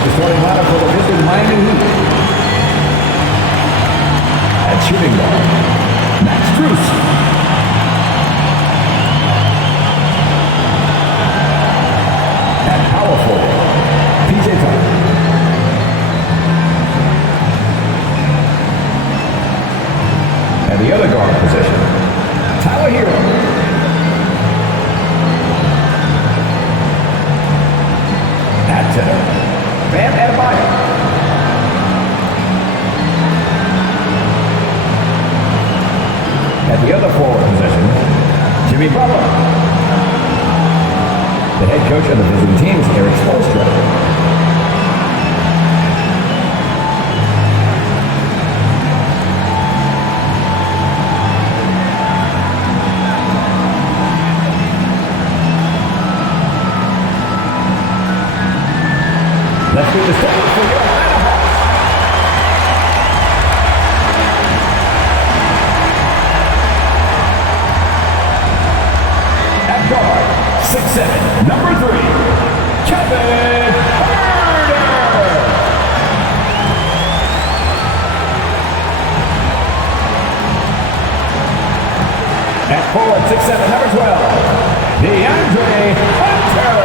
meet the starting lineup for the visiting Miami Heat. At shooting guard, Max Strus. At power forward, PJ Tucker. At the other guard position, Tyler Hero. At center, Bam Adebayo. At the other forward position, Jimmy Butler. The head coach of the visiting team is Eric Sportshub. Let's do the starters for your Atlanta Hawks. At guard, 6'7", number 3, Kevin Huerter. At forward, 6'7", number 12, DeAndre Hunter.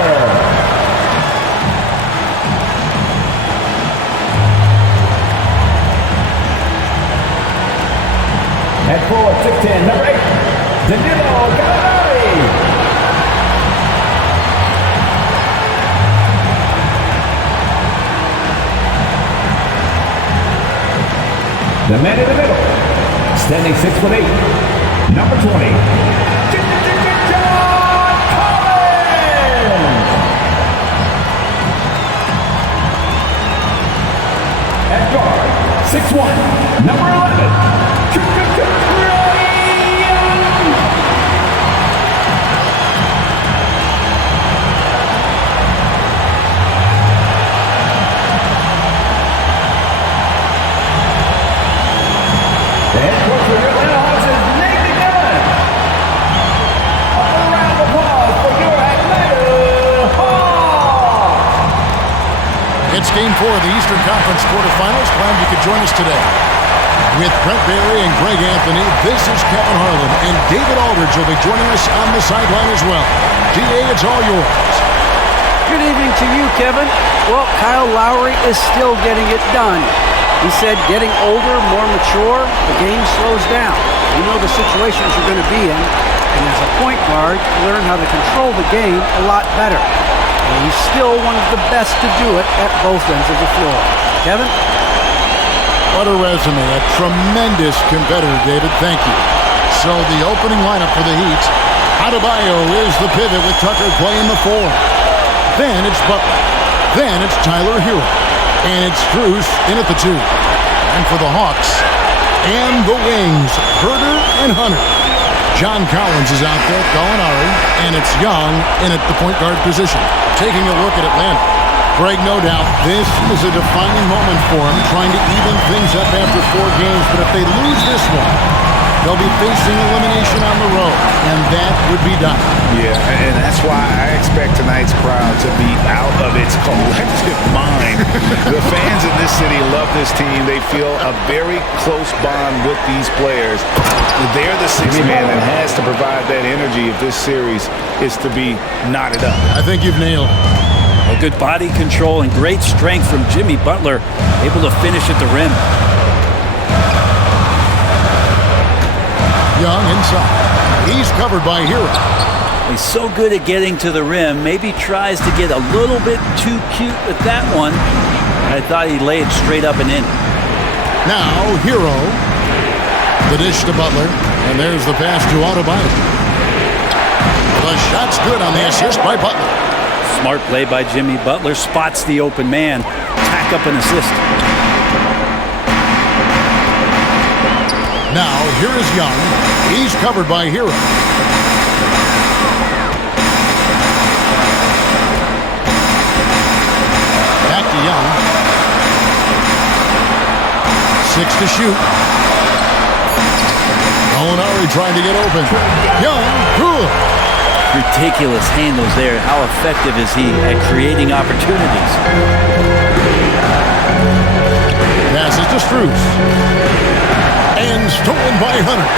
At forward, 6'10", number 8, Danilo Gallinari. The man in the middle, standing 6'8", number 20, John Collins. At guard, 6'1", number 11, the head coach for your Atlanta Hawks is Nathan Dillon. A round of applause for your Atlanta Hawks. It's Game 4 of the Eastern Conference quarterfinals. Glad you could join us today. With Brent Barry and Greg Anthony, this is Kevin Harlan, and David Aldridge will be joining us on the sideline as well. DA, it's all yours. Good evening to you, Kevin. Well, Kyle Lowry is still getting it done. He said getting older, more mature, the game slows down. You know the situations you're going to be in, and as a point guard, you learn how to control the game a lot better. And he's still one of the best to do it at both ends of the floor. Kevin? What a resume. A tremendous competitor, David. Thank you. So the opening lineup for the Heat. Adebayo is the pivot with Tucker playing the 4. Then it's Butler. Then it's Tyler Hero. And it's Strus in at the 2. And for the Hawks and the wings, Huerter and Hunter. John Collins is out there, Gallinari, and it's Young in at the point guard position. Taking a look at Atlanta. Greg, no doubt, this is a defining moment for him, trying to even things up after 4 games. But if they lose this one, they'll be facing elimination on the road, and that would be done. Yeah, and that's why I expect tonight's crowd to be out of its collective mind. The fans in this city love this team. They feel a very close bond with these players. They're the sixth man that has to provide that energy if this series is to be knotted up. I think you've nailed it. A good body control and great strength from Jimmy Butler, able to finish at the rim. Young inside. He's covered by Hero. He's so good at getting to the rim. Maybe tries to get a little bit too cute with that one. I thought he laid straight up and in. Now Hero. The dish to Butler. And there's the pass to Adebayo. The shot's good on the assist by Butler. Smart play by Jimmy Butler. Spots the open man. Tack up an assist. Now, here is Young. He's covered by Hero. Back to Young. 6 to shoot. Gallinari trying to get open. Young, good. Ridiculous handles there. How effective is he at creating opportunities? by Hunter.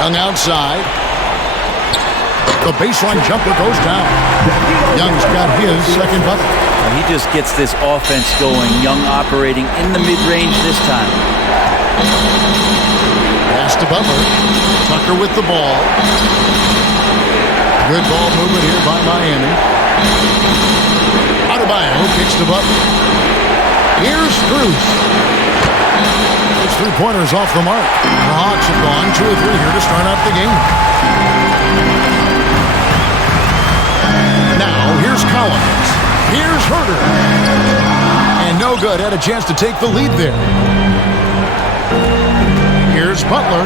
Young outside. The baseline jumper goes down. Young's got his second bucket. He just gets this offense going. Young operating in the mid-range this time. Pass to Butler. Tucker with the ball. Good ball movement here by Miami. Adebayo kicks to Butler. Here's Strus. His three-pointers off the mark. The Hawks have gone 2 of 3 here to start out the game. Now, here's Collins. Here's Herter. And no good. Had a chance to take the lead there. Here's Butler.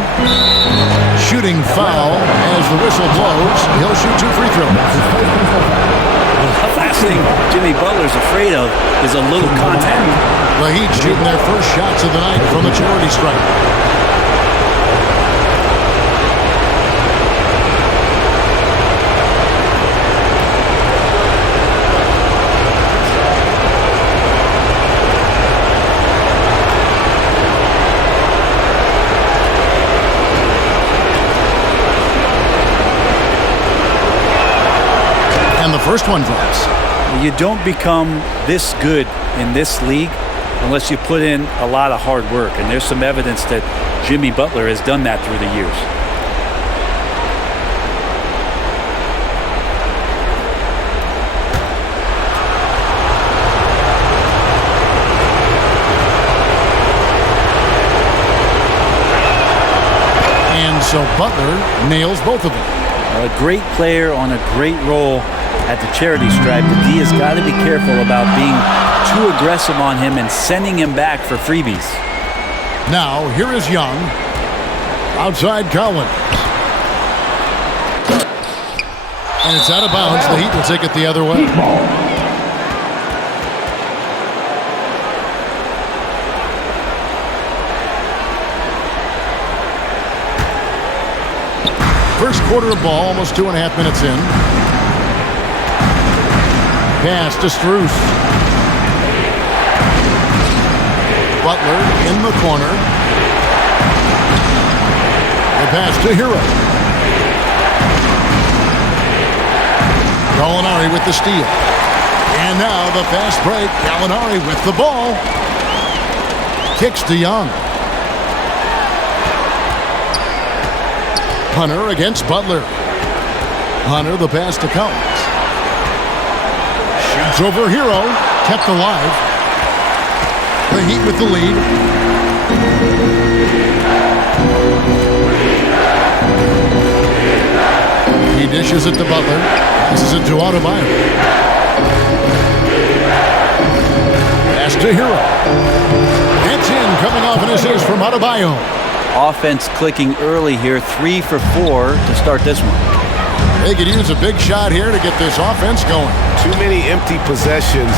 Shooting foul as the whistle blows. He'll shoot 2 free throws. The last thing Jimmy Butler's afraid of is a little contact. The Heat shooting their first shots of the night from the charity stripe. And the first one drops. You don't become this good in this league unless you put in a lot of hard work. And there's some evidence that Jimmy Butler has done that through the years. And so Butler nails both of them. A great player on a great role at the charity stripe. The D has got to be careful about being too aggressive on him and sending him back for freebies. Now, here is Young. Outside Collins. And it's out of bounds. The Heat will take it the other way. First quarter of ball, almost 2.5 minutes in. Pass to Strus. Butler in the corner. The pass to Hero. Gallinari with the steal. And now the fast break. Gallinari with the ball. Kicks to Young. Hunter against Butler. Hunter, the pass to Collins. Shoots over Hero. Kept alive. The Heat with the lead. He dishes it to Butler. Passes it to Adebayo. Pass to Hero. That's in, coming off an assist from Adebayo. Offense clicking early here, 3 for 4 to start this one. They could use a big shot here to get this offense going. Too many empty possessions.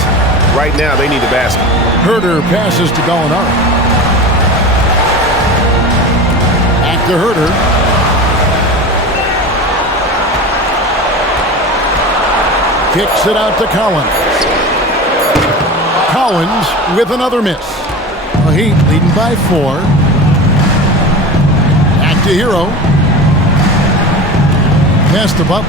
Right now, they need a basket. Herter passes to Gallinari. Back to Herter. Kicks it out to Collins. Collins with another miss. The Heat leading by 4. To Hero. Pass to Butler.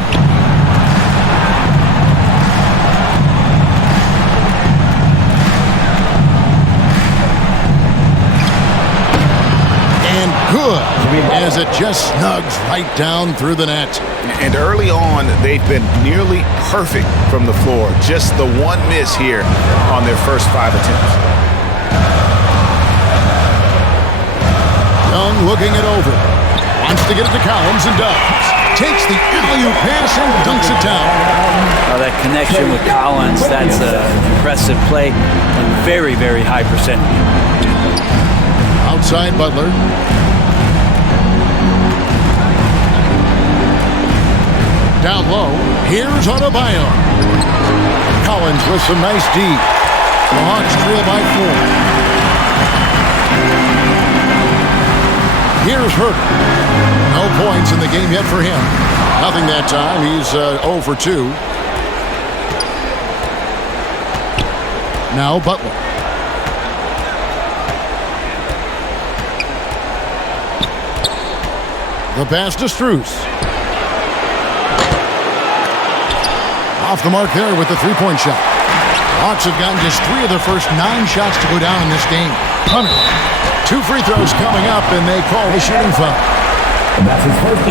And good, as it just snugs right down through the net. And early on, they've been nearly perfect from the floor. Just the one miss here on their first 5 attempts. Young looking it over. Wants to get it to Collins and does. Takes the alley-oop pass and dunks it down. That connection with Collins, that's an impressive play and very, very high percentage. Outside Butler. Down low. Here's Adebayo. Collins with some nice D. The Hawks trail by 4. Here's Herter. No points in the game yet for him. Nothing that time. He's 0 for 2. Now Butler. The pass to Strus. Off the mark there with the three-point shot. Hawks have gotten just 3 of their first 9 shots to go down in this game. Hunter. 2 free throws coming up, and they call a shooting foul.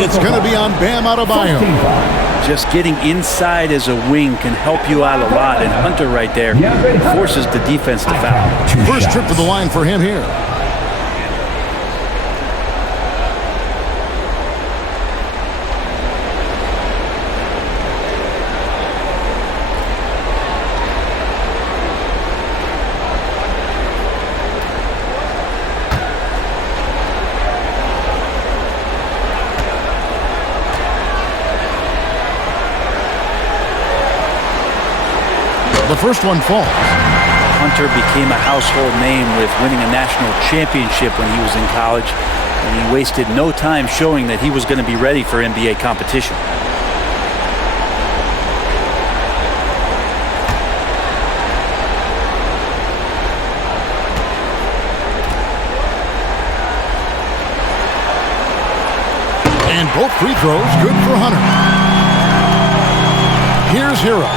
It's going to be on Bam Adebayo. Just getting inside as a wing can help you out a lot, and Hunter right there forces the defense to foul. First trip to the line for him here. The first one falls. Hunter became a household name with winning a national championship when he was in college, and he wasted no time showing that he was going to be ready for NBA competition. And both free throws good for Hunter. Here's Hero.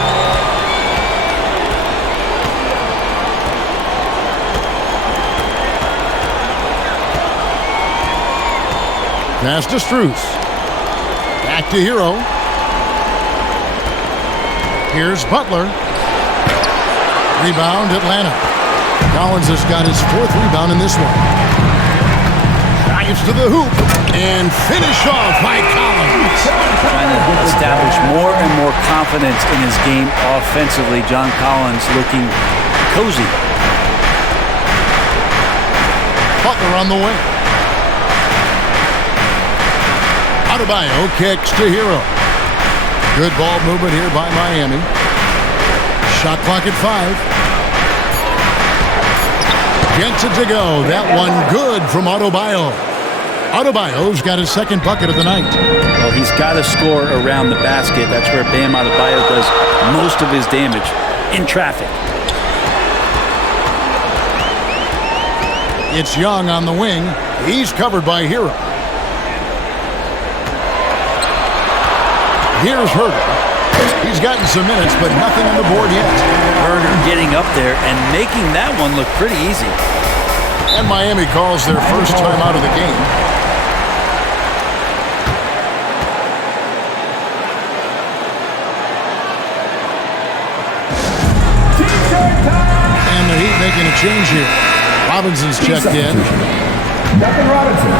Pass to Strus. Back to Hero. Here's Butler. Rebound, Atlanta. Collins has got his 4th rebound in this one. Drives to the hoop. And finish off by Collins. Trying to establish more and more confidence in his game offensively. John Collins looking cozy. Butler on the wing. Adebayo kicks to Hero. Good ball movement here by Miami. Shot clock at 5. Gets it to go. That one good from Adebayo. Adebayo's got his 2nd bucket of the night. Well, he's got to score around the basket. That's where Bam Adebayo does most of his damage, in traffic. It's Young on the wing. He's covered by Hero. Here's Herder. He's gotten some minutes, but nothing on the board yet. Herder getting up there and making that one look pretty easy. And Miami calls their first time out of the game. And the Heat making a change here. Robinson's checked in. Duncan Robinson.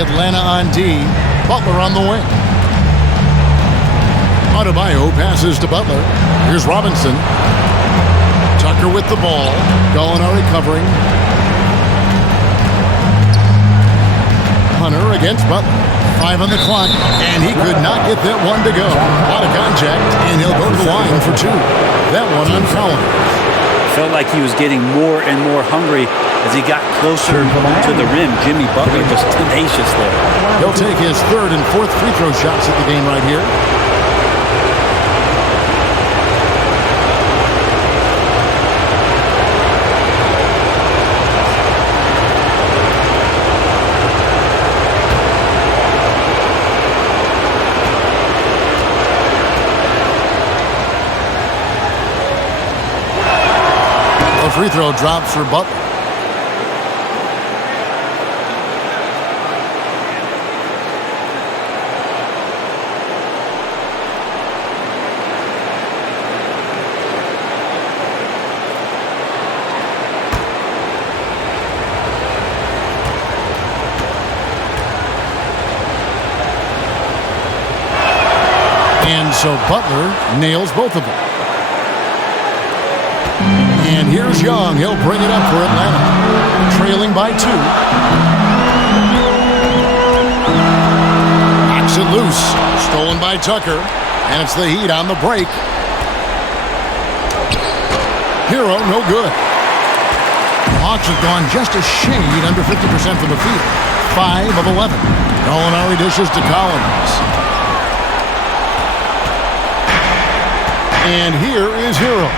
Atlanta on D. Butler on the wing. Adebayo passes to Butler. Here's Robinson. Tucker with the ball. Gallinari covering. Hunter against Butler. 5 on the clock, and he could not get that one to go. A lot of contact, and he'll go to the line for 2. That one on Collins. Felt like he was getting more and more hungry as he got closer to the rim. Jimmy Butler was tenacious there. He'll take his 3rd and 4th free throw shots at the game right here. A free throw drops for Butler. And so Butler nails both of them. And here's Young. He'll bring it up for Atlanta. Trailing by 2. Knocks it loose. Stolen by Tucker. And it's the Heat on the break. Hero, no good. The Hawks have gone just a shade under 50% from the field. 5 of 11. Gallinari dishes to Collins. And here is Hero.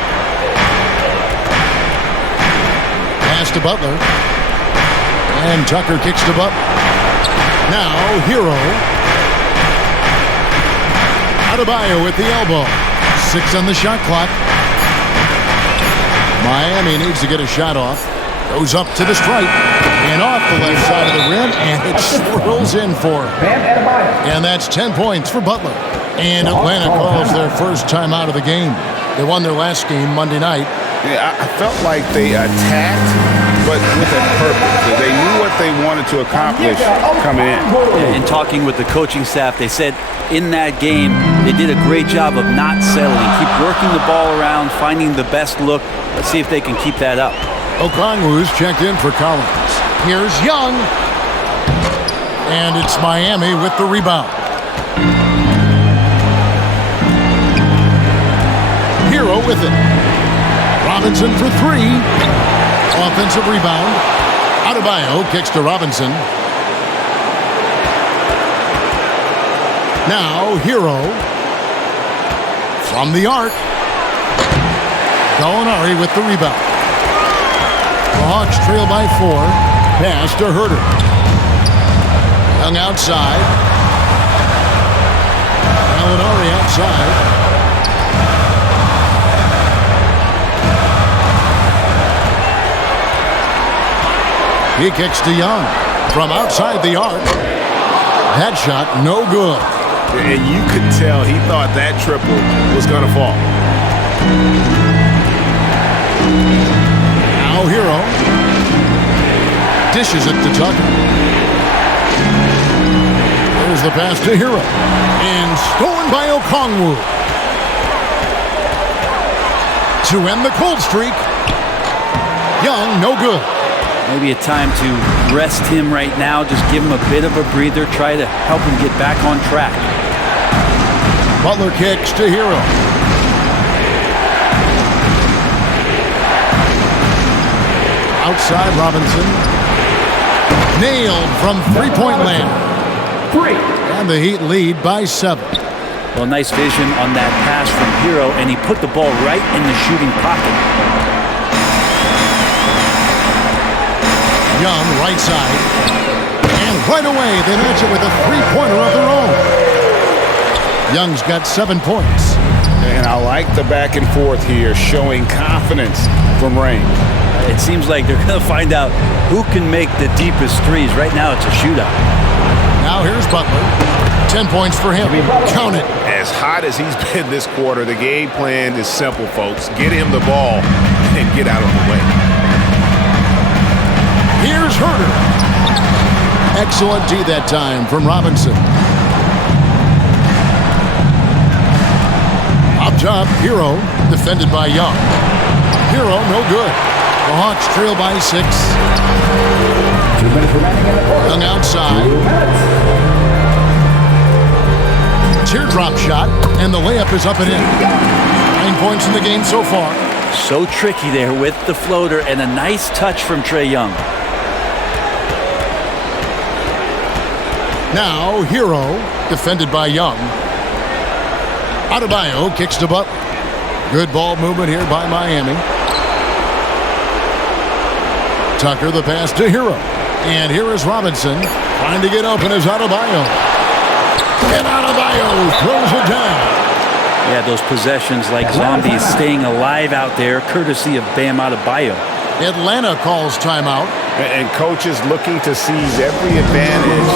Pass to Butler. And Tucker kicks to Butler. Now, Hero. Adebayo with the elbow. 6 on the shot clock. Miami needs to get a shot off. Goes up to the stripe. And off the left side of the rim. And it swirls in for him. And that's 10 points for Butler. And Atlanta calls their first time out of the game. They won their last game Monday night. Yeah, I felt like they attacked, but with a purpose. They knew what they wanted to accomplish coming in. Yeah, in talking with the coaching staff, they said in that game they did a great job of not settling. Keep working the ball around, finding the best look. Let's see if they can keep that up. Okongwu's checked in for Collins. Here's Young. And it's Miami with the rebound. Hero with it. Robinson for 3. Offensive rebound. Adebayo kicks to Robinson. Now Hero from the arc. Gallinari with the rebound. The Hawks trail by 4. Pass to Herter. Young outside. Gallinari outside. He kicks to Young from outside the arc. That shot no good. And you could tell he thought that triple was going to fall. Now Hero dishes it to Tucker. There's the pass to Hero. And stolen by Okongwu. To end the cold streak. Young, no good. Maybe a time to rest him right now. Just give him a bit of a breather. Try to help him get back on track. Butler kicks to Hero. Outside Robinson. Nailed from three-point land. And the Heat lead by 7. Well, nice vision on that pass from Hero, and he put the ball right in the shooting pocket. Young, right side. And right away, they match it with a three-pointer of their own. Young's got 7 points. And I like the back and forth here, showing confidence from Rain. It seems like they're going to find out who can make the deepest threes. Right now, it's a shootout. Now here's Butler. 10 points for him. Count it. As hot as he's been this quarter, the game plan is simple, folks. Get him the ball and get out of the way. Here's Herter. Excellent D that time from Robinson. Up top, Hero, defended by Young. Hero, no good. The Hawks trail by 6. 2 minutes remaining in the quarter. Young outside. Teardrop shot, and the layup is up and in. 9 points in the game so far. So tricky there with the floater, and a nice touch from Trae Young. Now, Hero, defended by Young. Adebayo kicks to Butler. Good ball movement here by Miami. Tucker, the pass to Hero. And here is Robinson. Trying to get open is Adebayo. And Adebayo throws it down. Yeah, those possessions like zombies staying alive out there, courtesy of Bam Adebayo. Atlanta calls timeout. And coaches looking to seize every advantage,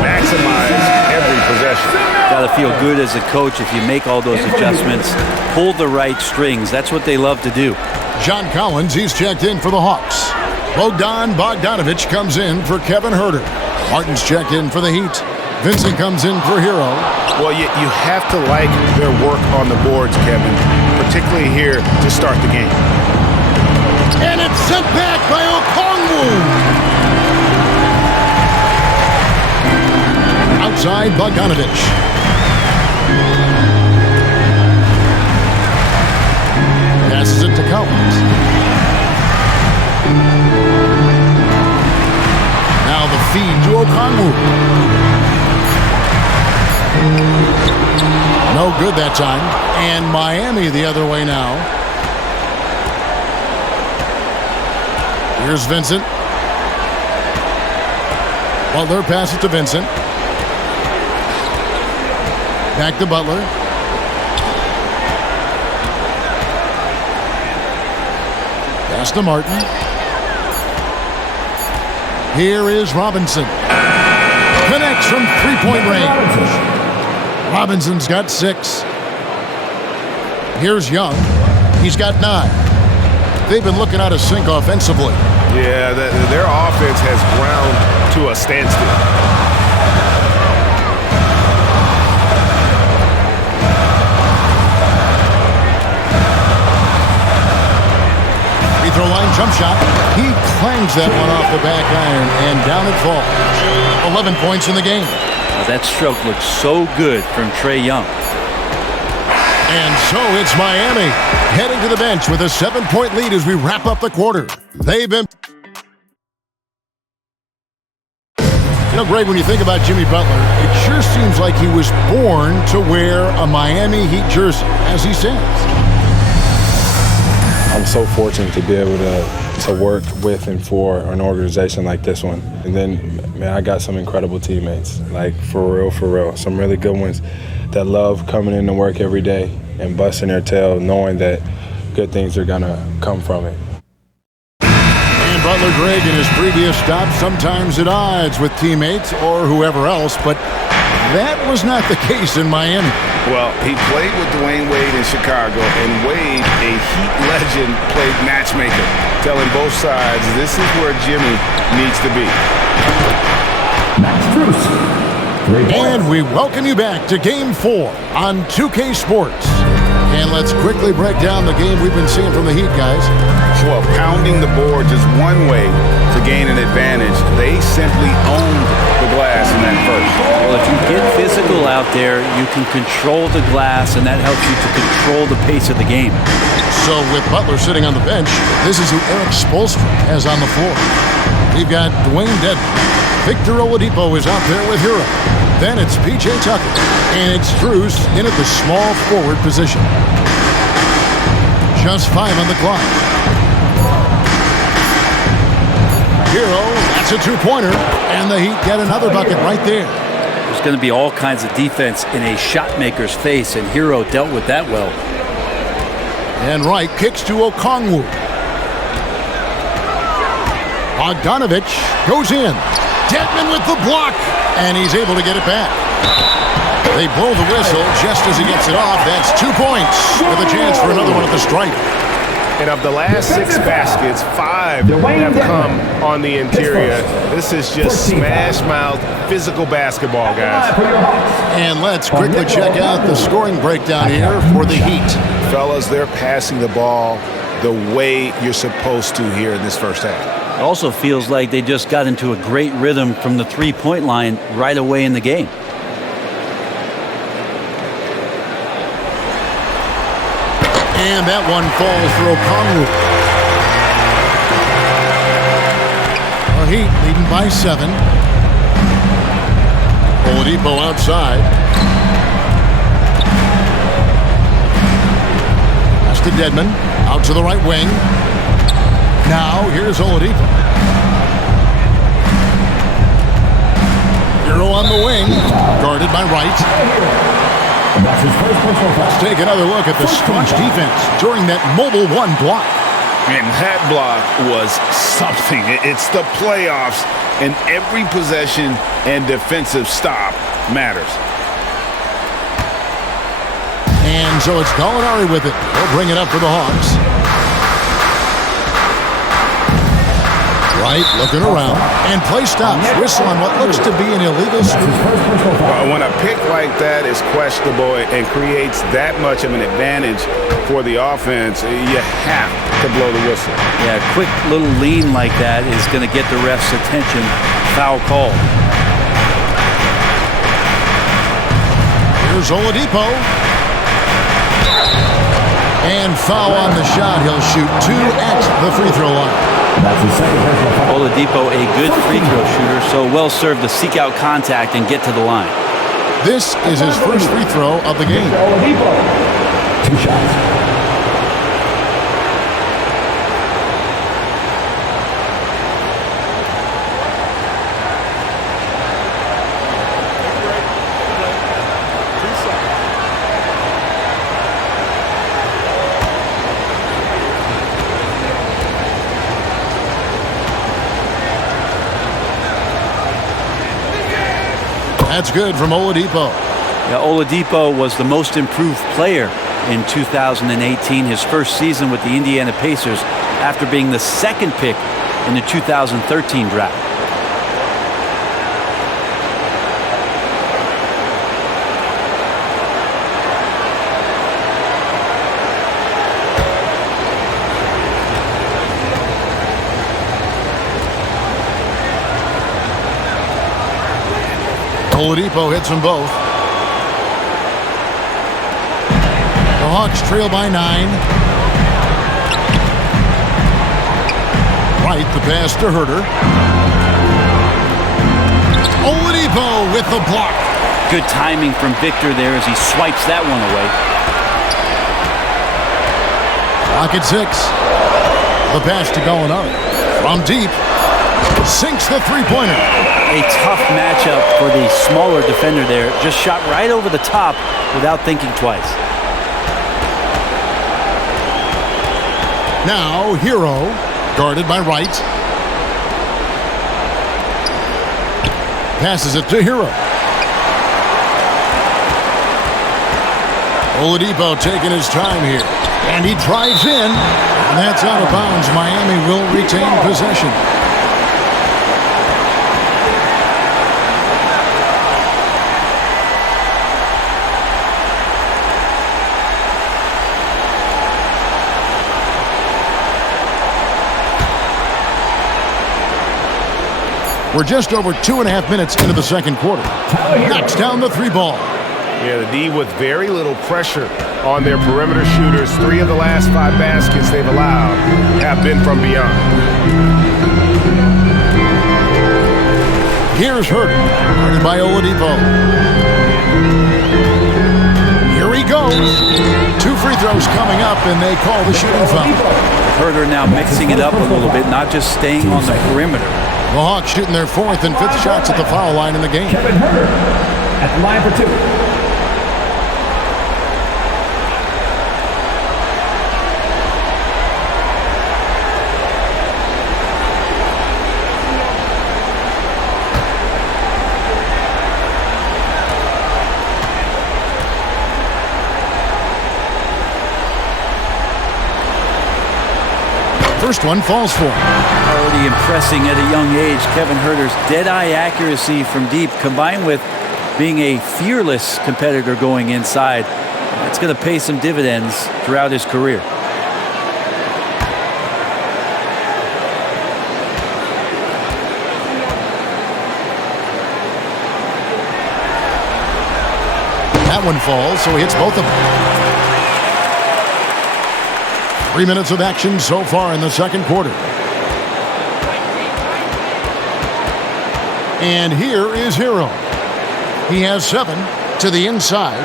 maximize every possession. Got to feel good as a coach if you make all those adjustments, pull the right strings. That's what they love to do. John Collins, he's checked in for the Hawks. Bogdan Bogdanovic comes in for Kevin Herter. Martin's checked in for the Heat. Vincent comes in for Hero. Well, you have to like their work on the boards, Kevin, particularly here to start the game. And it's sent back by Okongwu. Outside Bogdanovic. Passes it to Collins. Now the feed to Okongwu. No good that time. And Miami the other way now. Here's Vincent. Butler passes to Vincent. Back to Butler. Pass to Martin. Here is Robinson. Connects from three-point range. Robinson's got 6. Here's Young. He's got 9. They've been looking out of sync offensively. Yeah, their offense has ground to a standstill. Free throw line jump shot. He clangs that one off the back iron, and down it falls. 11 points in the game. Well, that stroke looks so good from Trae Young. And so it's Miami heading to the bench with a 7-point lead as we wrap up the quarter. They've been... You know, Greg, when you think about Jimmy Butler, it sure seems like he was born to wear a Miami Heat jersey, as he says. I'm so fortunate to be able to work with and for an organization like this one. And then, man, I got some incredible teammates, like for real. Some really good ones that love coming in to work every day and busting their tail, knowing that good things are going to come from it. And Butler, Greg, in his previous stop, sometimes at odds with teammates or whoever else, but that was not the case in Miami. Well, he played with Dwayne Wade in Chicago, and Wade, a Heat legend, played matchmaker, telling both sides this is where Jimmy needs to be. And we welcome you back to Game 4 on 2K Sports. And let's quickly break down the game we've been seeing from the Heat, guys. Well, pounding the boards is one way to gain an advantage. They simply owned the glass in that first. Well, if you get physical out there, you can control the glass, and that helps you to control the pace of the game. So with Butler sitting on the bench, this is who Eric Spoelstra has on the floor. We've got Dwayne Dedmon. Victor Oladipo is out there with Hero. Then it's P.J. Tucker. And it's Strus in at the small forward position. Just 5 on the clock. Hero, that's a 2-pointer. And the Heat get another bucket right there. There's going to be all kinds of defense in a shot maker's face, and Hero dealt with that well. And Wright kicks to Okongwu. Bogdanovich goes in. Dedmon with the block, and he's able to get it back. They blow the whistle just as he gets it off. That's 2 points with a chance for another one at the stripe. And of the last 6 baskets, 5 have come on the interior. This is just smash-mouth physical basketball, guys. And let's quickly check out the scoring breakdown here for the Heat. Fellas, they're passing the ball the way you're supposed to here in this first half. It also feels like they just got into a great rhythm from the three-point line right away in the game. And that one falls for Okongwu. The Heat leading by 7. Oladipo outside. That's to Dedmon. Out to the right wing. Now, here's Oladipo. Hero on the wing. Guarded by Wright. Let's take another look at the staunch defense during that mobile 1 block. And that block was something. It's the playoffs, and every possession and defensive stop matters. And so it's Gallinari with it. They'll bring it up for the Hawks. Wright looking around, and play stops. Whistle on what looks to be an illegal scoop. When a pick like that is questionable and creates that much of an advantage for the offense, you have to blow the whistle. Yeah, a quick little lean like that is going to get the ref's attention. Foul call. Here's Oladipo. And foul on the shot. He'll shoot 2 at the free throw line. Oladipo, a good free throw shooter, so well served to seek out contact and get to the line. This is his first free throw of the game. Oladipo, 2 shots. That's good from Oladipo. Yeah, Oladipo was the most improved player in 2018, his first season with the Indiana Pacers, after being the second pick in the 2013 draft. Oladipo hits them both. The Hawks trail by 9. Right, the pass to Herter. Oladipo with the block. Good timing from Victor there as he swipes that one away. Clock at 6. The pass to Gallinari. From deep. Sinks the three-pointer. A tough matchup for the smaller defender there. Just shot right over the top without thinking twice. Now, Hero, guarded by Wright. Passes it to Hero. Oladipo taking his time here. And he drives in. And that's out of bounds. Miami will retain possession. We're just over 2.5 minutes into the second quarter. Knocks down the 3 ball. Yeah, the D with very little pressure on their perimeter shooters. 3 of the last 5 baskets they've allowed have been from beyond. Here's Herter, guarded by Oladipo. Here he goes. 2 free throws coming up, and they call the shooting foul. Herter now mixing it up a little bit, not just staying on the perimeter. The Hawks shooting their 4th and 5th shots at the foul line in the game. Kevin Herter at the line for 2. First one falls for him. Already impressing at a young age, Kevin Herter's dead-eye accuracy from deep, combined with being a fearless competitor going inside. It's going to pay some dividends throughout his career. That one falls, so he hits both of them. 3 minutes of action so far in the second quarter. And here is Hero. He has 7 to the inside.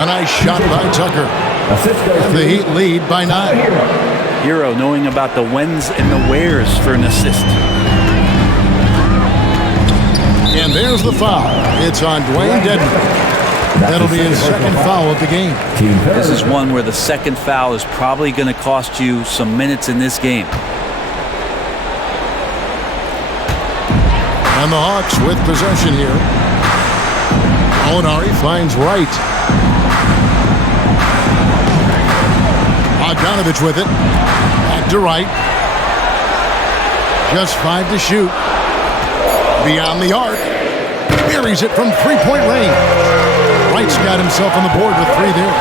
A nice shot by Tucker. And the Heat lead by 9. Hero knowing about the whens and the wheres for an assist. And there's the foul. It's on Dwayne Dedmon. That'll be his second foul of the game. This is one where the second foul is probably going to cost you some minutes in this game. And the Hawks with possession here. Gallinari finds Wright. Bogdanovich with it. Back to Wright. Just 5 to shoot. Beyond the arc. Buries it from 3-point range. Wright's got himself on the board with 3 there.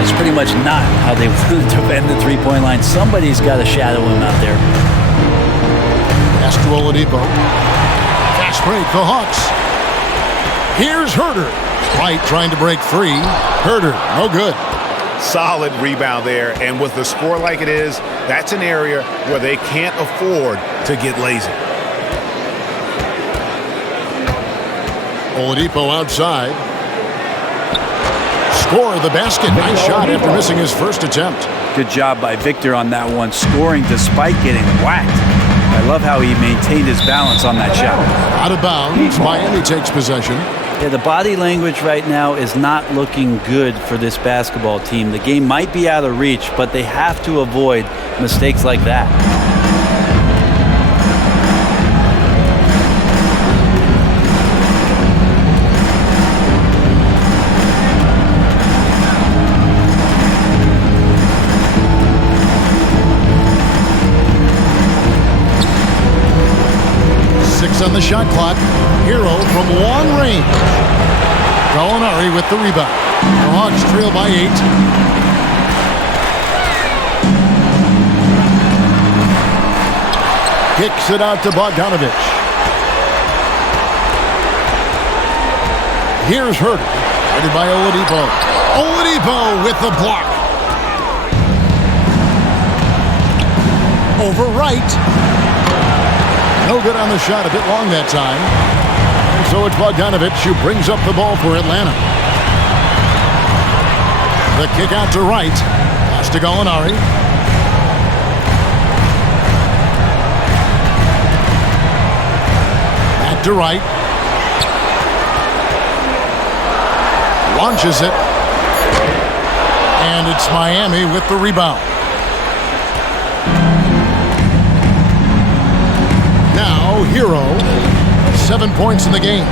That's pretty much not how they want to defend the 3-point line. Somebody's got to shadow him out there. Pass to Oladipo. Fast break, the Hawks. Here's Herter. Wright trying to break free. Herter, no good. Solid rebound there, and with the score like it is, that's an area where they can't afford to get lazy. Oladipo outside. Score the basket. Nice shot after missing his first attempt. Good job by Victor on that one, scoring despite getting whacked. I love how he maintained his balance on that shot. Out of bounds, Miami takes possession. Yeah, the body language right now is not looking good for this basketball team. The game might be out of reach, but they have to avoid mistakes like that. seconds on the shot clock. Hero from long range. Gallinari with the rebound. The Hawks trail by 8. Kicks it out to Bogdanovich. Here's Herter, guarded by Oladipo. Oladipo with the block. Over right. No good on the shot, a bit long that time. And so it's Bogdanovich who brings up the ball for Atlanta. The kick out to right. Pass to Gallinari. Back to right. Launches it. And it's Miami with the rebound. Now, Hero. 7 points in the game.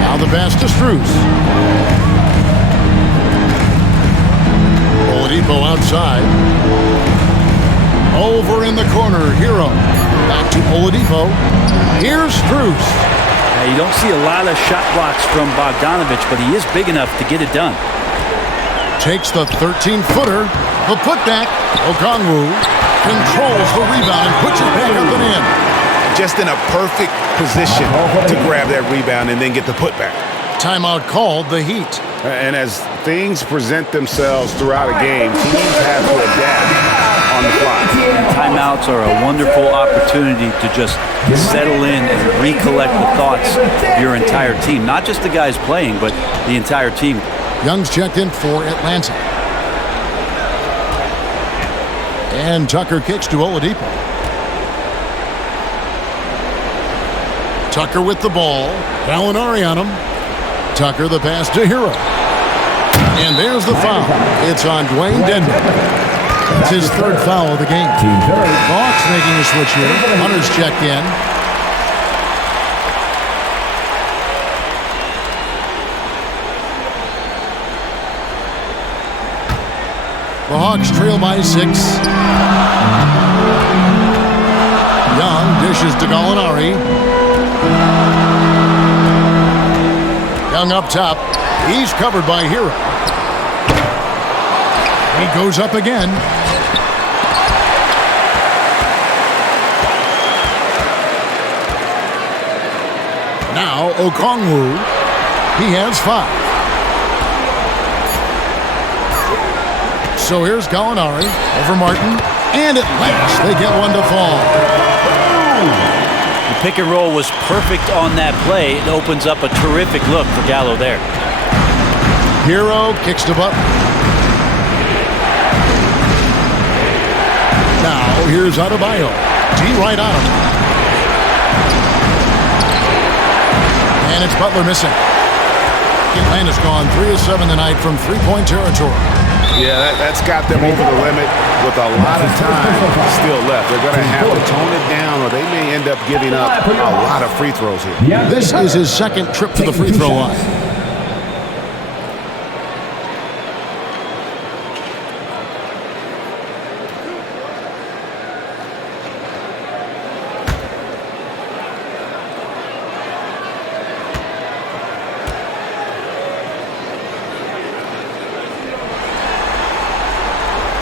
Now the pass to Strus. Oladipo outside. Over in the corner, Hero. Back to Oladipo. Here's Strus. Now, you don't see a lot of shot blocks from Bogdanovich, but he is big enough to get it done. Takes the 13-footer. The putback. Okongwu controls the rebound and puts it back up and in. Just in a perfect position to grab that rebound and then get the putback. Timeout called, the Heat. And as things present themselves throughout a game, teams have to adapt on the fly. Timeouts are a wonderful opportunity to just settle in and recollect the thoughts of your entire team. Not just the guys playing, but the entire team. Young's checked in for Atlanta. And Tucker kicks to Oladipo. Tucker with the ball. Gallinari on him. Tucker the pass to Hero. And there's the foul. It's on Dwayne Dedmon. It's his third foul of the game. Hawks making a switch here. Hunter's checked in. The Hawks trail by 6. Young dishes to Gallinari. Young up top. He's covered by Hero. He goes up again. Now Okongwu. He has 5. So here's Gallinari over Martin. And at last they get one to fall. The pick and roll was perfect on that play. It opens up a terrific look for Gallo there. Hero kicks to Butler. Now here's Adebayo. D right on him. And it's Butler missing. Atlanta's gone 3 of 7 tonight from three-point territory. Yeah, that's got them over the limit with a lot of time still left. They're going to have to tone it down or they may end up giving up a lot of free throws here. This is his second trip to the free throw line.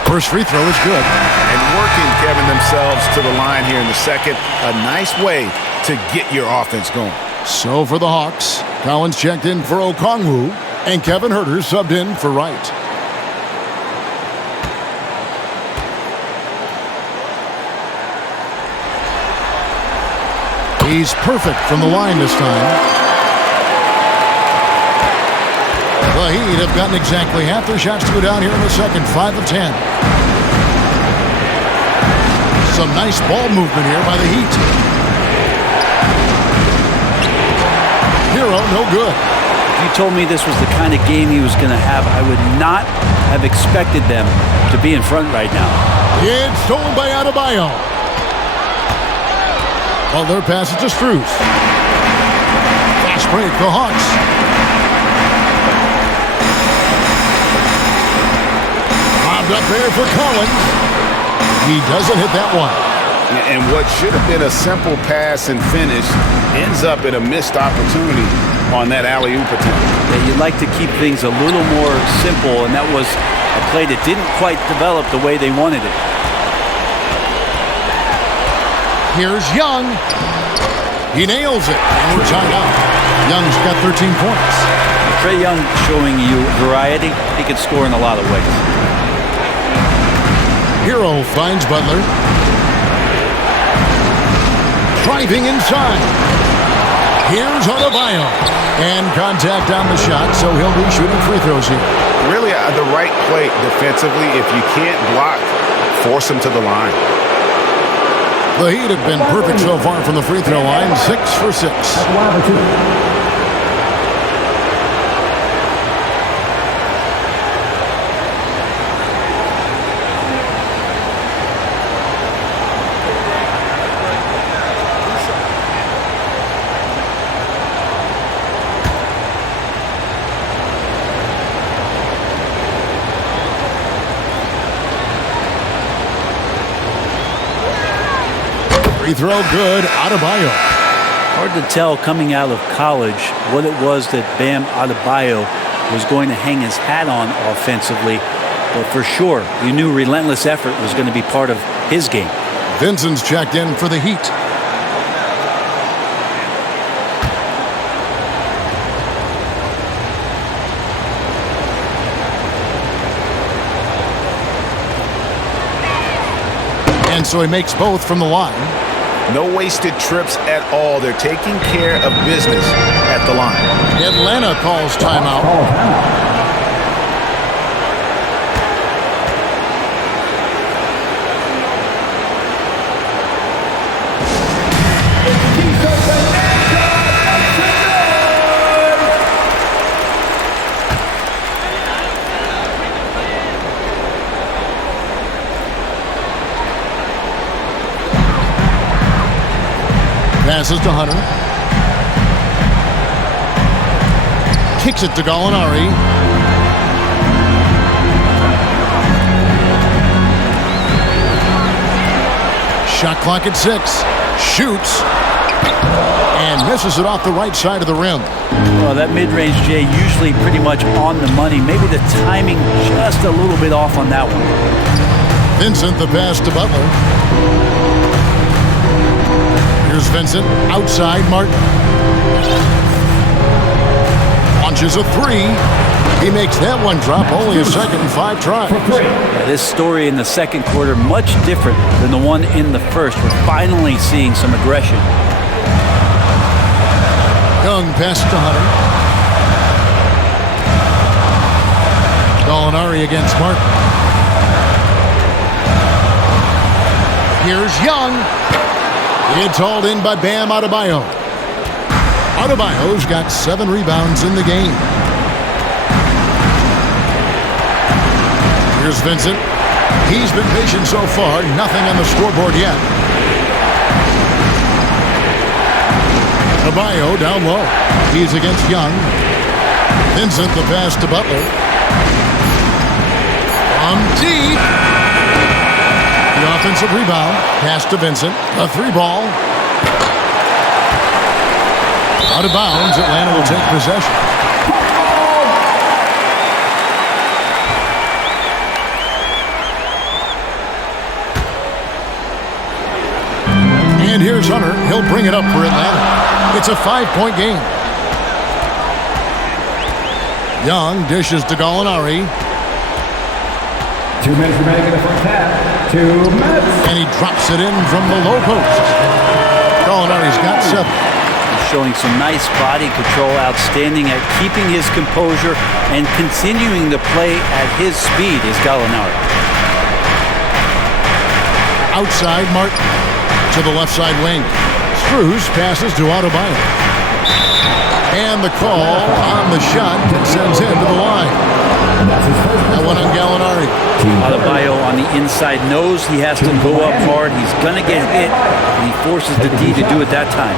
First free throw is good. And working, Kevin, themselves to the line here in the second. A nice way to get your offense going. So for the Hawks, Collins checked in for Okongwu, and Kevin Herter subbed in for Wright. He's perfect from the line this time. The Heat have gotten exactly half their shots to go down here in the second, 5 of 10. Some nice ball movement here by the Heat. Hero, no good. If you told me this was the kind of game he was going to have, I would not have expected them to be in front right now. It's stolen by Adebayo. Butler passes to Strus. Fast break, the Hawks. Lobbed up there for Collins. He doesn't hit that one. And what should have been a simple pass and finish ends up in a missed opportunity on that alley-oop attempt. Yeah, you'd like to keep things a little more simple, and that was a play that didn't quite develop the way they wanted it. Here's Young. He nails it, and we're tied out. Young's got 13 points. Trae Young showing you variety. He can score in a lot of ways. Hero finds Butler. Driving inside. Here's Adebayo. And contact on the shot, so he'll be shooting free throws here. Really the right play defensively. If you can't block, force him to the line. The Heat have been perfect so far from the free throw line, 6 for 6. Free throw good, Adebayo. Hard to tell coming out of college what it was that Bam Adebayo was going to hang his hat on offensively. But for sure, you knew relentless effort was going to be part of his game. Vincent's checked in for the Heat. And so he makes both from the line. No wasted trips at all. They're taking care of business at the line. Atlanta calls timeout. Passes to Hunter. Kicks it to Gallinari. Shot clock at 6. Shoots. And misses it off the right side of the rim. Well, that mid-range, Jay, usually pretty much on the money. Maybe the timing just a little bit off on that one. Vincent, the pass to Butler. Here's Vincent, outside Martin. Launches a 3. He makes that one drop, only a second and 5 tries. Yeah, this story in the second quarter, much different than the one in the first. We're finally seeing some aggression. Young passes to Hunter. Gallinari against Martin. Here's Young. It's hauled in by Bam Adebayo. Adebayo's got 7 rebounds in the game. Here's Vincent. He's been patient so far. Nothing on the scoreboard yet. Adebayo down low. He's against Young. Vincent, the pass to Butler. From deep. The offensive rebound. Pass to Vincent. A 3-ball. Out of bounds. Atlanta will take possession. And here's Hunter. He'll bring it up for Atlanta. It's a 5-point game. Young dishes to Gallinari. 2 minutes remaining in the first half. 2 minutes. And he drops it in from the low post. Gallinari's got 7. He's showing some nice body control, outstanding at keeping his composure and continuing to play at his speed is Gallinari. Outside Martin to the left side wing. Strus passes to Adebayo. And the call on the shot that sends him to the line. That one on Gallinari. Adebayo on the inside knows he has to go up hard. He's going to get hit, and he forces the D to do it that time.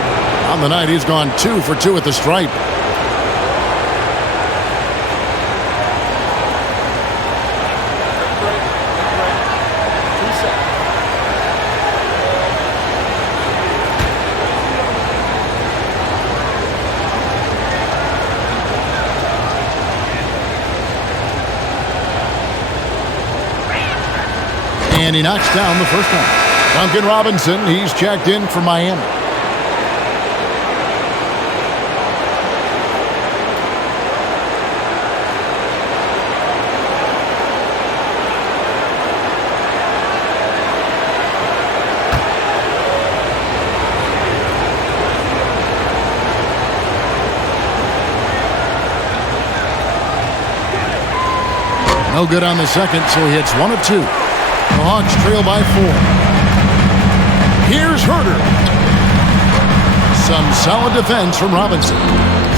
On the night, he's gone 2 for 2 at the stripe. And he knocks down the first one. Duncan Robinson, he's checked in for Miami. No good on the second, so he hits 1 of 2. The Hawks trail by 4. Here's Herter. Some solid defense from Robinson.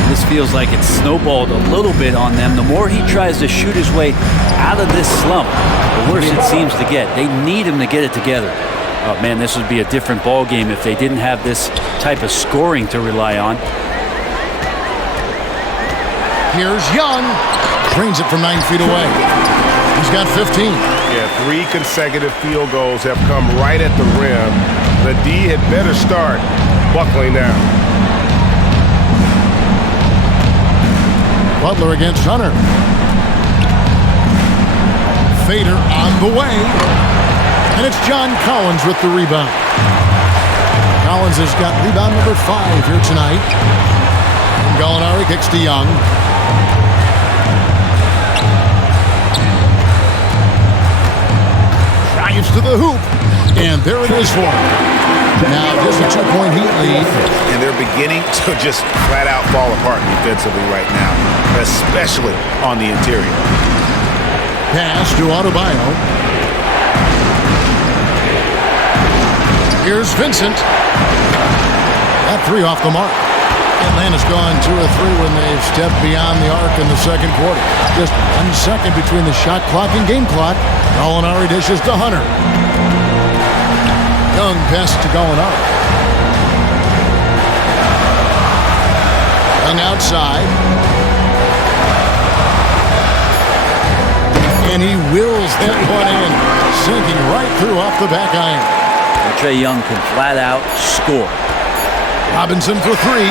This feels like it's snowballed a little bit on them. The more he tries to shoot his way out of this slump, the worse it seems to get. They need him to get it together. Oh, man, this would be a different ball game if they didn't have this type of scoring to rely on. Here's Young. Brings it from 9 feet away. He's got 15. Yeah, 3 consecutive field goals have come right at the rim. The D had better start buckling down. Butler against Hunter. Fader on the way. And it's John Collins with the rebound. Collins has got rebound number 5 here tonight. And Gallinari kicks to Young. Drives to the hoop. And there it is for him. Now just a 2-point Heat lead. And they're beginning to just flat out fall apart defensively right now, especially on the interior. Pass to Adebayo. Here's Vincent. That 3 off the mark. Atlanta's gone 2 of 3 when they've stepped beyond the arc in the second quarter. Just 1 second between the shot clock and game clock. Gallinari dishes to Hunter. Young pass to Gallinari. Young outside. And he wills that one in, sinking right through off the back iron. Trae Young can flat out score. Robinson for 3.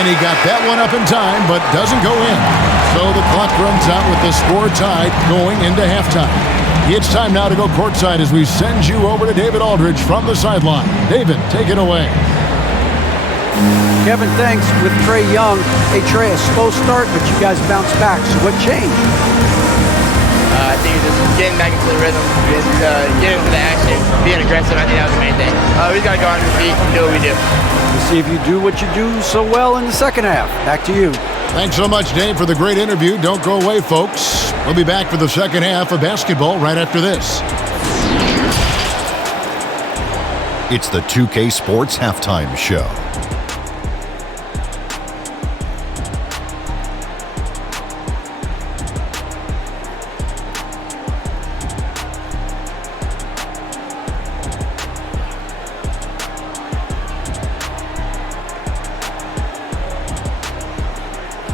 And he got that one up in time, but doesn't go in. So the clock runs out with the score tied going into halftime. It's time now to go courtside as we send you over to David Aldridge from the sideline. David, take it away. Kevin, thanks. With Trae Young, hey, Trae, a slow start, but you guys bounced back. So what changed? I think just getting back into the rhythm, getting into the action, being aggressive. I think that was the main thing. We got to go on our feet and do what we do. We'll see if you do what you do so well in the second half. Back to you. Thanks so much, Dave, for the great interview. Don't go away, folks. We'll be back for the second half of basketball right after this. It's the 2K Sports Halftime Show.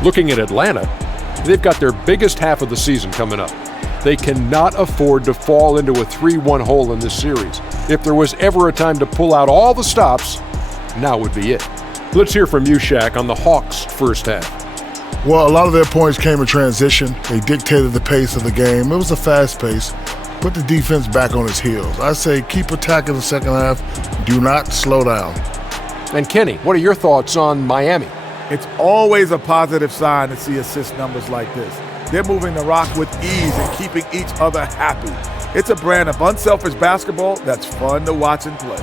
Looking at Atlanta, they've got their biggest half of the season coming up. They cannot afford to fall into a 3-1 hole in this series. If there was ever a time to pull out all the stops, now would be it. Let's hear from you, Shaq, on the Hawks' first half. Well, a lot of their points came in transition. They dictated the pace of the game. It was a fast pace. Put the defense back on its heels. I say keep attacking the second half. Do not slow down. And Kenny, what are your thoughts on Miami? It's always a positive sign to see assist numbers like this. They're moving the rock with ease and keeping each other happy. It's a brand of unselfish basketball that's fun to watch and play.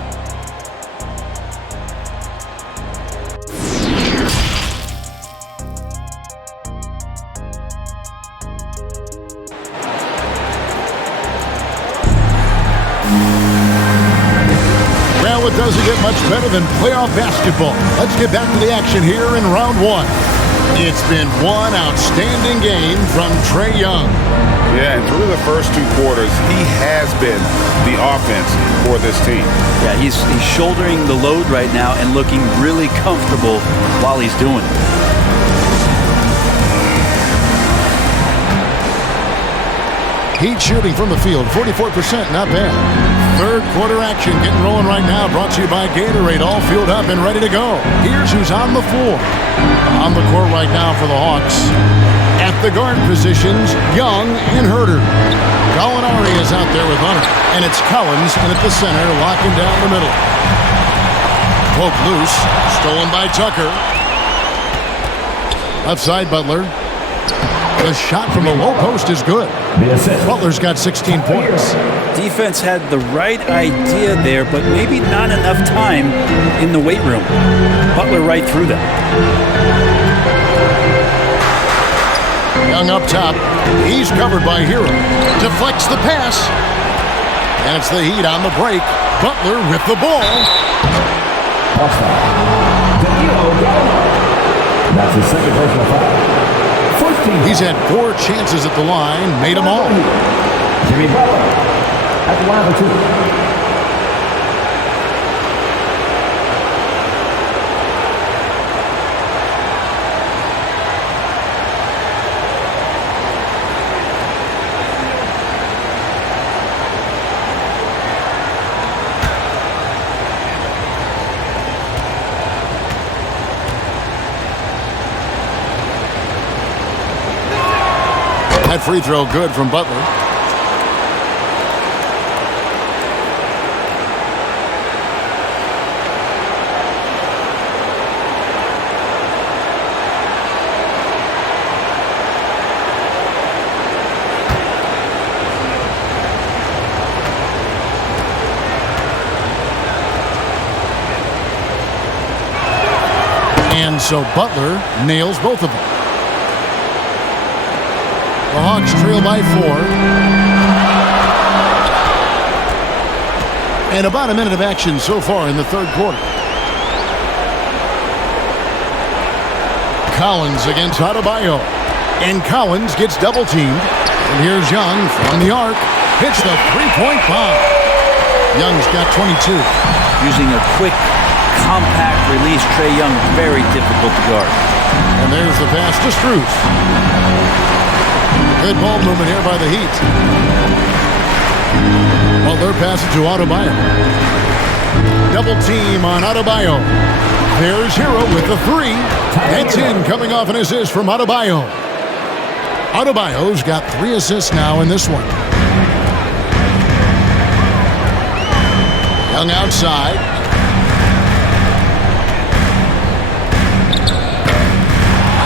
Well, it doesn't get much better than playoff basketball. Let's get back to the action here in round 1. It's been one outstanding game from Trae Young. Yeah, and through the first 2 quarters, he has been the offense for this team. Yeah, he's shouldering the load right now and looking really comfortable while he's doing it. Heat shooting from the field, 44%, not bad. Third quarter action getting rolling right now, brought to you by Gatorade, all fueled up and ready to go. Here's who's on the floor. On the court right now for the Hawks. At the guard positions, Young and Herter. Gallinari is out there with Hunter. And it's Collins in at the center, locking down the middle. Poke loose. Stolen by Tucker. Left side, Butler. The shot from the low post is good. Butler's got 16 points. Defense had the right idea there, but maybe not enough time in the weight room. Butler right through them. Young up top. He's covered by Hero. Deflects the pass. And it's the Heat on the break. Butler with the ball. That's his second personal foul. He's had 4 chances at the line, made them all. Jimmy Butler at the line for 2. That free throw good from Butler. And so Butler nails both of them. The Hawks trail by 4. And about a minute of action so far in the third quarter. Collins against Adebayo. And Collins gets double teamed. And here's Young from the arc. Hits the three-point bomb. Young's got 22. Using a quick, compact release, Trae Young, very difficult to guard. And there's the pass to Strus. Good ball movement here by the Heat. Butler passes to Adebayo. Double team on Adebayo. There's Hero with the 3. That's in, coming off an assist from Adebayo. Adebayo's got 3 assists now in this one. Young outside.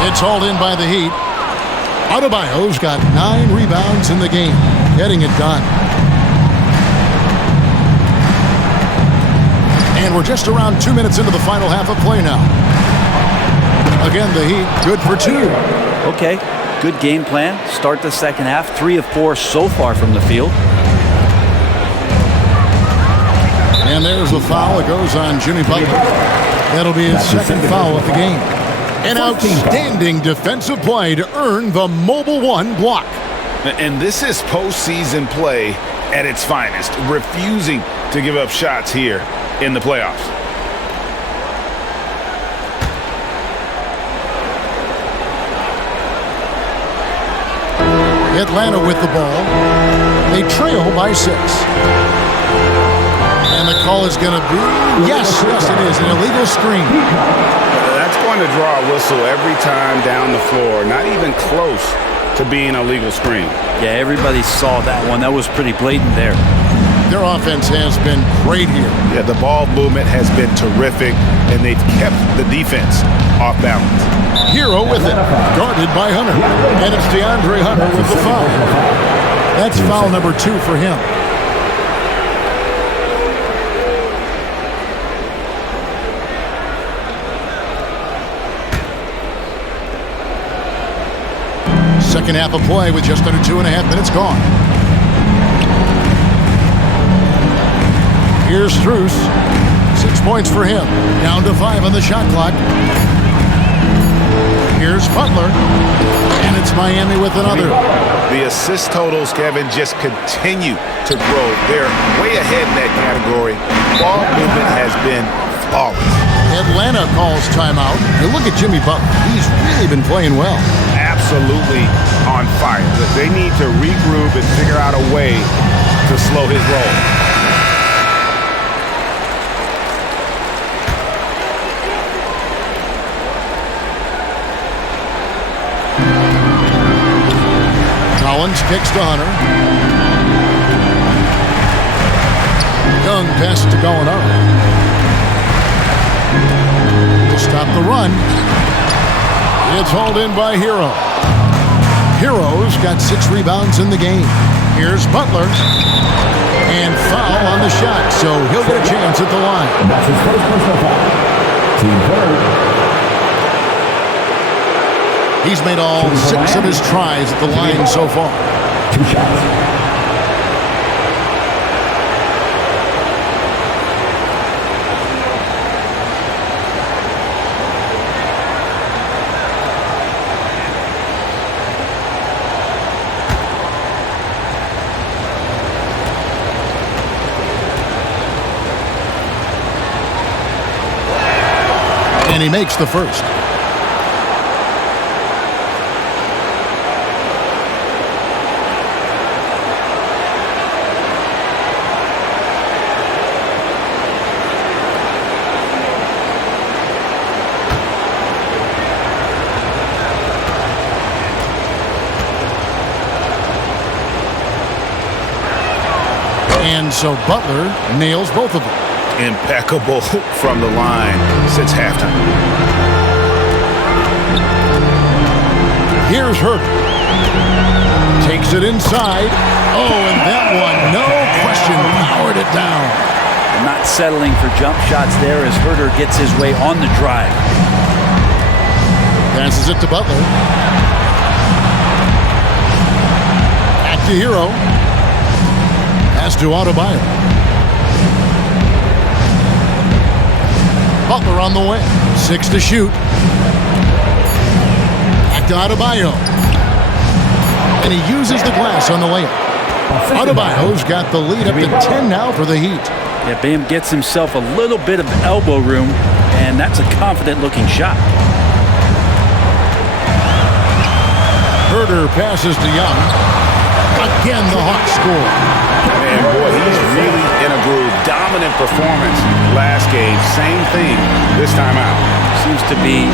It's hauled in by the Heat. Adebayo's got 9 rebounds in the game, getting it done. And we're just around 2 minutes into the final half of play now. Again, the Heat, good for 2. Okay, good game plan. Start the second half. 3 of 4 so far from the field. And there's the foul. It goes on Jimmy Butler. That'll be his second foul of the game. An outstanding defensive play to earn the Mobile One block. And this is postseason play at its finest, refusing to give up shots here in the playoffs. Atlanta with the ball. They trail by 6. And the call is going to be, yes, it is, an illegal screen. That's going to draw a whistle every time down the floor. Not even close to being a legal screen. Yeah, everybody saw that one. That was pretty blatant there. Their offense has been great here. Yeah, the ball movement has been terrific, and they've kept the defense off balance. Hero with it, guarded by Hunter. And it's DeAndre Hunter with the foul. That's foul number 2 for him. Second half of play with just under 2.5 minutes gone. Here's Strus. 6 points for him. Down to 5 on the shot clock. Here's Butler. And it's Miami with another. The assist totals, Kevin, just continue to grow. They're way ahead in that category. Ball movement has been flawless. Atlanta calls timeout. You look at Jimmy Butler. He's really been playing well. Absolutely on fire. They need to regroup and figure out a way to slow his roll. Collins kicks to Hunter. Young passes to Gallinari. To stop the run. It's hauled in by Hero. Hero's got 6 rebounds in the game. Here's Butler. And foul on the shot, so he'll get a chance at the line. That's his first personal foul. Team third. He's made all 6 of his tries at the line so far. 2 shots. And he makes the first. And so Butler nails both of them. Impeccable from the line since halftime. Here's Hurt. Takes it inside. Oh, and that one, no question, powered it down. Not settling for jump shots there as Herter gets his way on the drive. Passes it to Butler. Back to Hero. Pass to Adebayo. Butler on the way. 6 to shoot. Back to Adebayo. And he uses the glass on the layup. Adebayo's got the lead up to 10 now for the Heat. Yeah, Bam gets himself a little bit of elbow room, and that's a confident-looking shot. Herter passes to Young. Again, the Hawks score. Man, boy, he's really in a groove. Dominant performance last game. Same thing this time out. Seems to be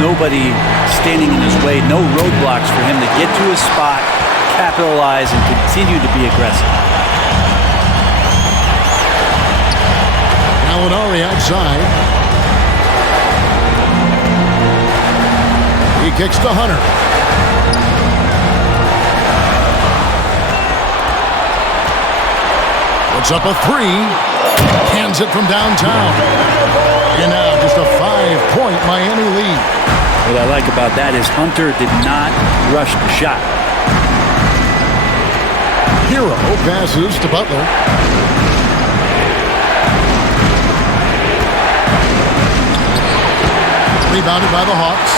nobody standing in his way, no roadblocks for him to get to his spot, capitalize, and continue to be aggressive. Gallinari outside. He kicks to Hunter. Puts up a 3. Hands it from downtown. And now just a 5-point Miami lead. What I like about that is Hunter did not rush the shot. Hero passes to Butler. Rebounded by the Hawks.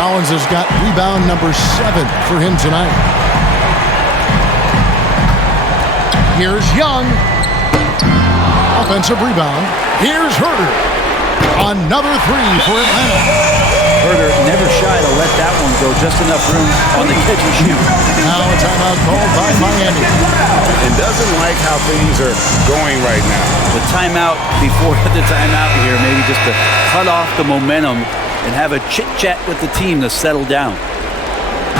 Collins has got rebound number 7 for him tonight. Here's Young. Offensive rebound. Here's Herter. Another 3 for Atlanta. Herter never shy to let that one go. Just enough room on the catch and shoot. Now a timeout called by Miami. And doesn't like how things are going right now. The timeout before the timeout here, maybe just to cut off the momentum and have a chit-chat with the team to settle down.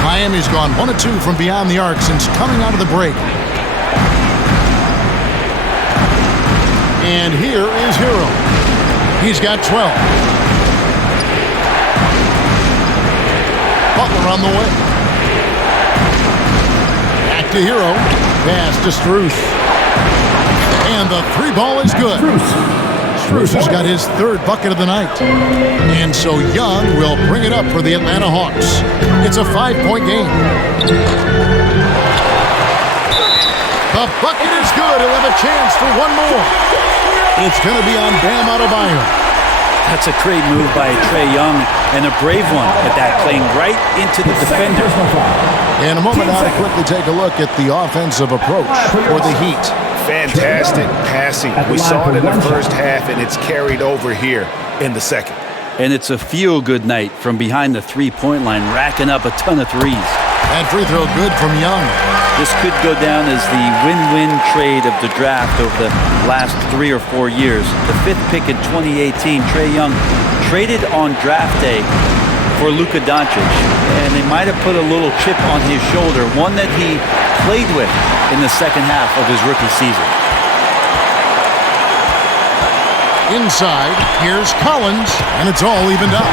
Miami's gone 1 of 2 from beyond the arc since coming out of the break. And here is Hero. He's got 12. Butler on the way. Back to Hero. Pass to Strus. And the 3 ball is good. Strus has got his 3rd bucket of the night. And so Young will bring it up for the Atlanta Hawks. It's a 5-point game. The bucket is good. He'll have a chance for 1 more. It's going to be on Bam Adebayo. That's a great move by Trae Young, and a brave one at that, playing right into the defender. In a moment, I'll quickly take a look at the offensive approach for the Heat. Fantastic passing. We saw it in the first half, and it's carried over here in the second. And it's a feel-good night from behind the three-point line, racking up a ton of threes. That free throw good from Young. This could go down as the win-win trade of the draft over the last 3 or 4 years. The 5th pick in 2018, Trae Young traded on draft day for Luka Doncic, and they might have put a little chip on his shoulder, one that he played with in the second half of his rookie season. Inside, here's Collins, and it's all evened up.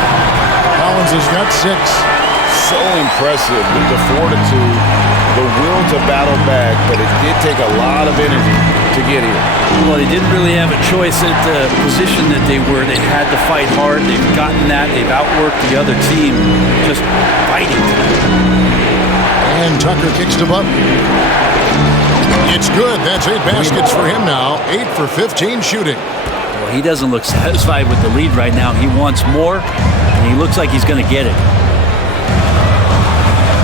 Collins has got 6. So impressive with the fortitude, the will to battle back, but it did take a lot of energy to get here. Well, they didn't really have a choice at the position that they were. They had to fight hard. They've gotten that. They've outworked the other team, just fighting tonight. And Tucker kicks to Butler. It's good. That's 8 baskets for him now. 8 for 15 shooting. Well, he doesn't look satisfied with the lead right now. He wants more, and he looks like he's going to get it.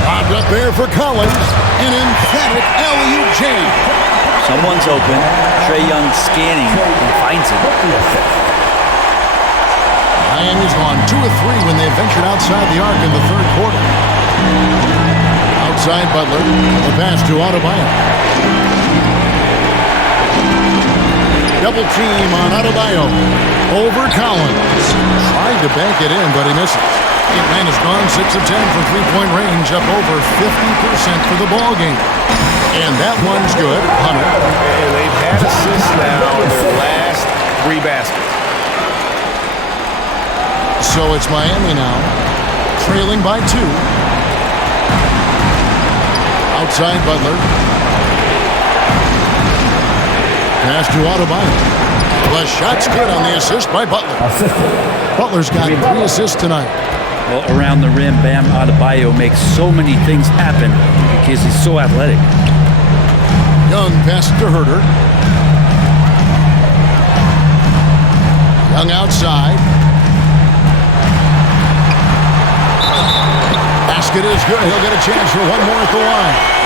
Lobbed up there for Collins. An emphatic alley-oop jam. Someone's open. Trae Young scanning and finds him. Miami's gone 2 of 3 when they ventured outside the arc in the third quarter. Outside Butler. The pass to Adebayo. Double team on Adebayo. Over Collins. Tried to bank it in, but he misses. Atlanta's gone 6 of 10 from three-point range, up over 50% for the ball game. And that one's good. Hunter. And they've had assists now in their last 3 baskets. So it's Miami now, trailing by 2. Outside Butler. Pass to Adebayo. The shot's good on the assist by Butler. Butler's got 3 assists tonight. Well, around the rim, Bam Adebayo makes so many things happen because he's so athletic. Young passes to Herter. Young outside. Basket is good. He'll get a chance for one more at the line.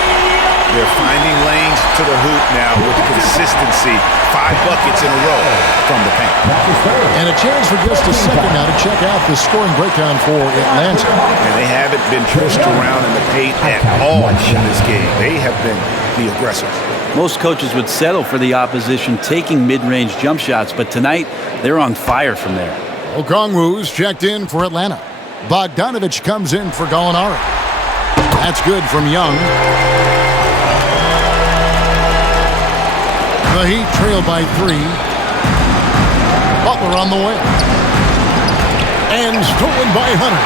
They're finding lanes to the hoop now with consistency. 5 buckets in a row from the paint. And a chance for just a second now to check out the scoring breakdown for Atlanta. And they haven't been pushed around in the paint at all in this game. They have been the aggressors. Most coaches would settle for the opposition taking mid-range jump shots, but tonight they're on fire from there. Okongwu's checked in for Atlanta. Bogdanovich comes in for Gallinari. That's good from Young. The Heat trail by 3. Butler on the way. And stolen by Hunter.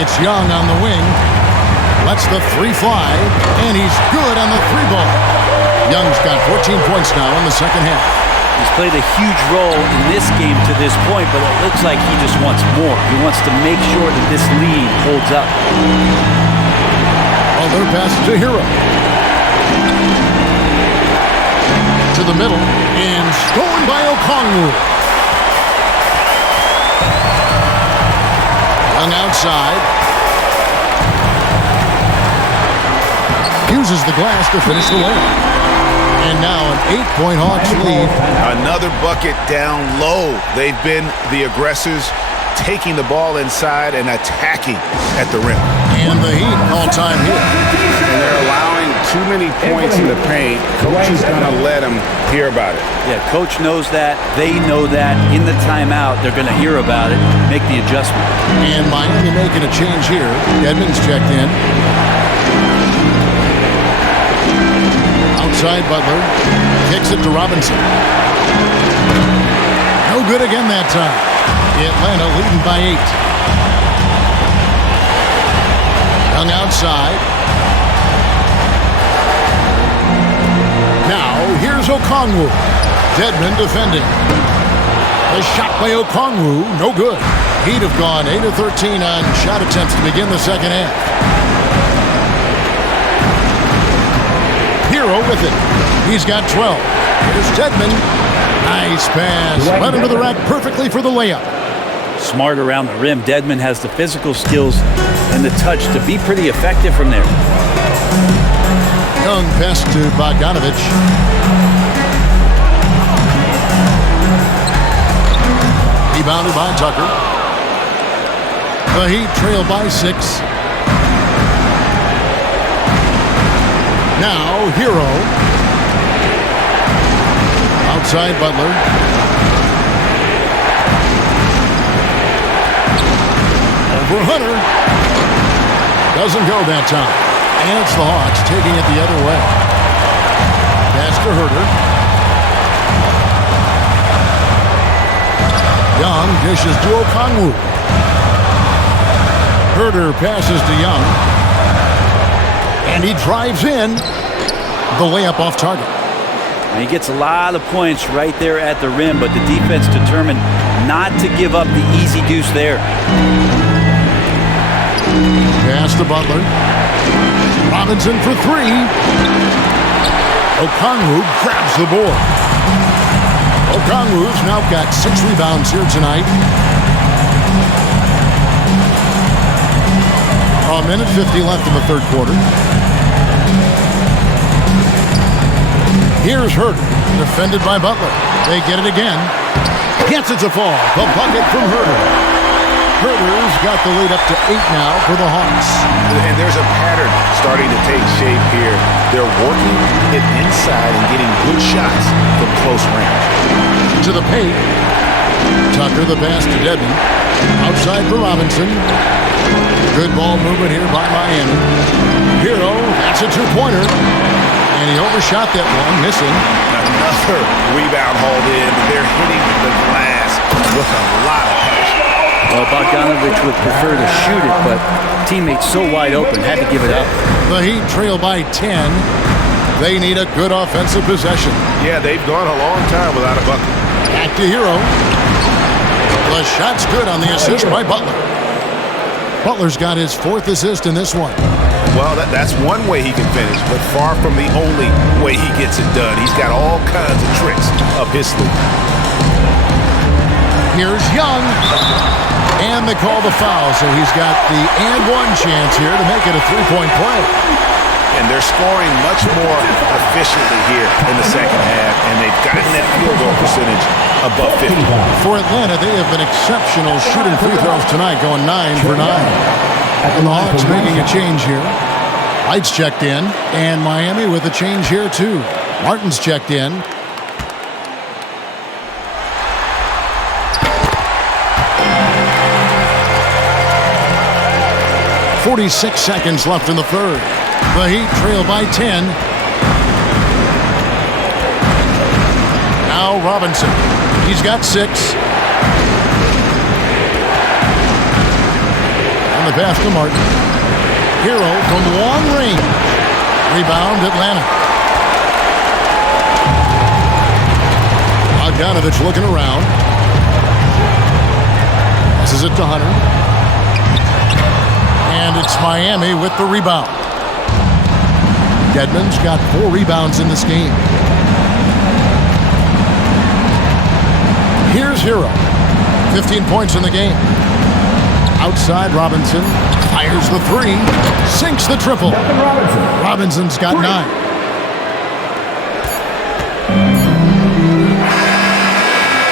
It's Young on the wing. Lets the 3 fly. And he's good on the 3 ball. Young's got 14 points now in the second half. He's played a huge role in this game to this point, but it looks like he just wants more. He wants to make sure that this lead holds up. Butler passes to Hero. To the middle, and stolen by Okongwu. Young outside. Uses the glass to finish the layup. And now an 8-point Hawks lead. Another bucket down low. They've been the aggressors, taking the ball inside and attacking at the rim. And the Heat all-time here. And they're allowing too many points in the paint. Coach is going to let them hear about it. Yeah, coach knows that. They know that. In the timeout, they're going to hear about it, make the adjustment. And Miami making a change here. Edmonds checked in. Outside Butler. Kicks it to Robinson. No good again that time. Atlanta leading by 8. Young outside. Now, here's Okongwu. Dedmon defending. The shot by Okongwu, no good. Heat have gone 8 of 13 on shot attempts to begin the second half. Hero with it. He's got 12. Here's Dedmon. Nice pass. Led him to the rack perfectly for the layup. Smart around the rim. Dedmon has the physical skills and the touch to be pretty effective from there. Young pass to Bogdanovich. Rebounded by Tucker. The Heat trail by 6. Now, Hero. Outside Butler. for Hunter. Doesn't go that time. And it's the Hawks taking it the other way. Pass to Herter. Young dishes to Okongwu. Herter passes to Young. And he drives in. The layup off target. And he gets a lot of points right there at the rim, but the defense determined not to give up the easy deuce there. Pass to Butler. Robinson for three. Okongwu grabs the board. Okongwu's now got 6 rebounds here tonight. A minute 50 left in the third quarter. Here's Herter, defended by Butler. They get it again. Gets it to fall. The bucket from Herter. Herter's got the lead up to 8 now for the Hawks. And there's a pattern starting to take shape here. They're working it inside and getting good shots from close range. To the paint. Tucker the pass to Dedmon. Outside for Robinson. Good ball movement here by Miami. Hero, that's a two-pointer. And he overshot that one, missing. Another rebound hauled in. They're hitting the glass with a lot of passion. Well, Bogdanovich would prefer to shoot it, but teammates so wide open, had to give it up. The Heat trail by 10. They need a good offensive possession. Yeah, they've gone a long time without a bucket. Back to Hero. The shot's good on the assist by Butler. Butler's got his 4th assist in this one. Well, that's one way he can finish, but far from the only way he gets it done. He's got all kinds of tricks up his sleeve. Here's Young. And they call the foul, so he's got the and one chance here to make it a three-point play. And they're scoring much more efficiently here in the second half, and they've gotten that field goal percentage above 50. For Atlanta, they have been exceptional shooting free throws tonight, going 9 for 9. And the Hawks making a change here. Lights checked in, and Miami with a change here too. Martin's checked in. .46 seconds left in the third. The Heat trail by 10. Now Robinson. He's got 6. On the pass to Martin. Hero from long range. Rebound Atlanta. Bogdanovich looking around. Passes it to Hunter. And it's Miami with the rebound. Dedmon's got 4 rebounds in this game. Here's Hero. 15 points in the game. Outside, Robinson fires the 3. Sinks the triple. Robinson's got 9.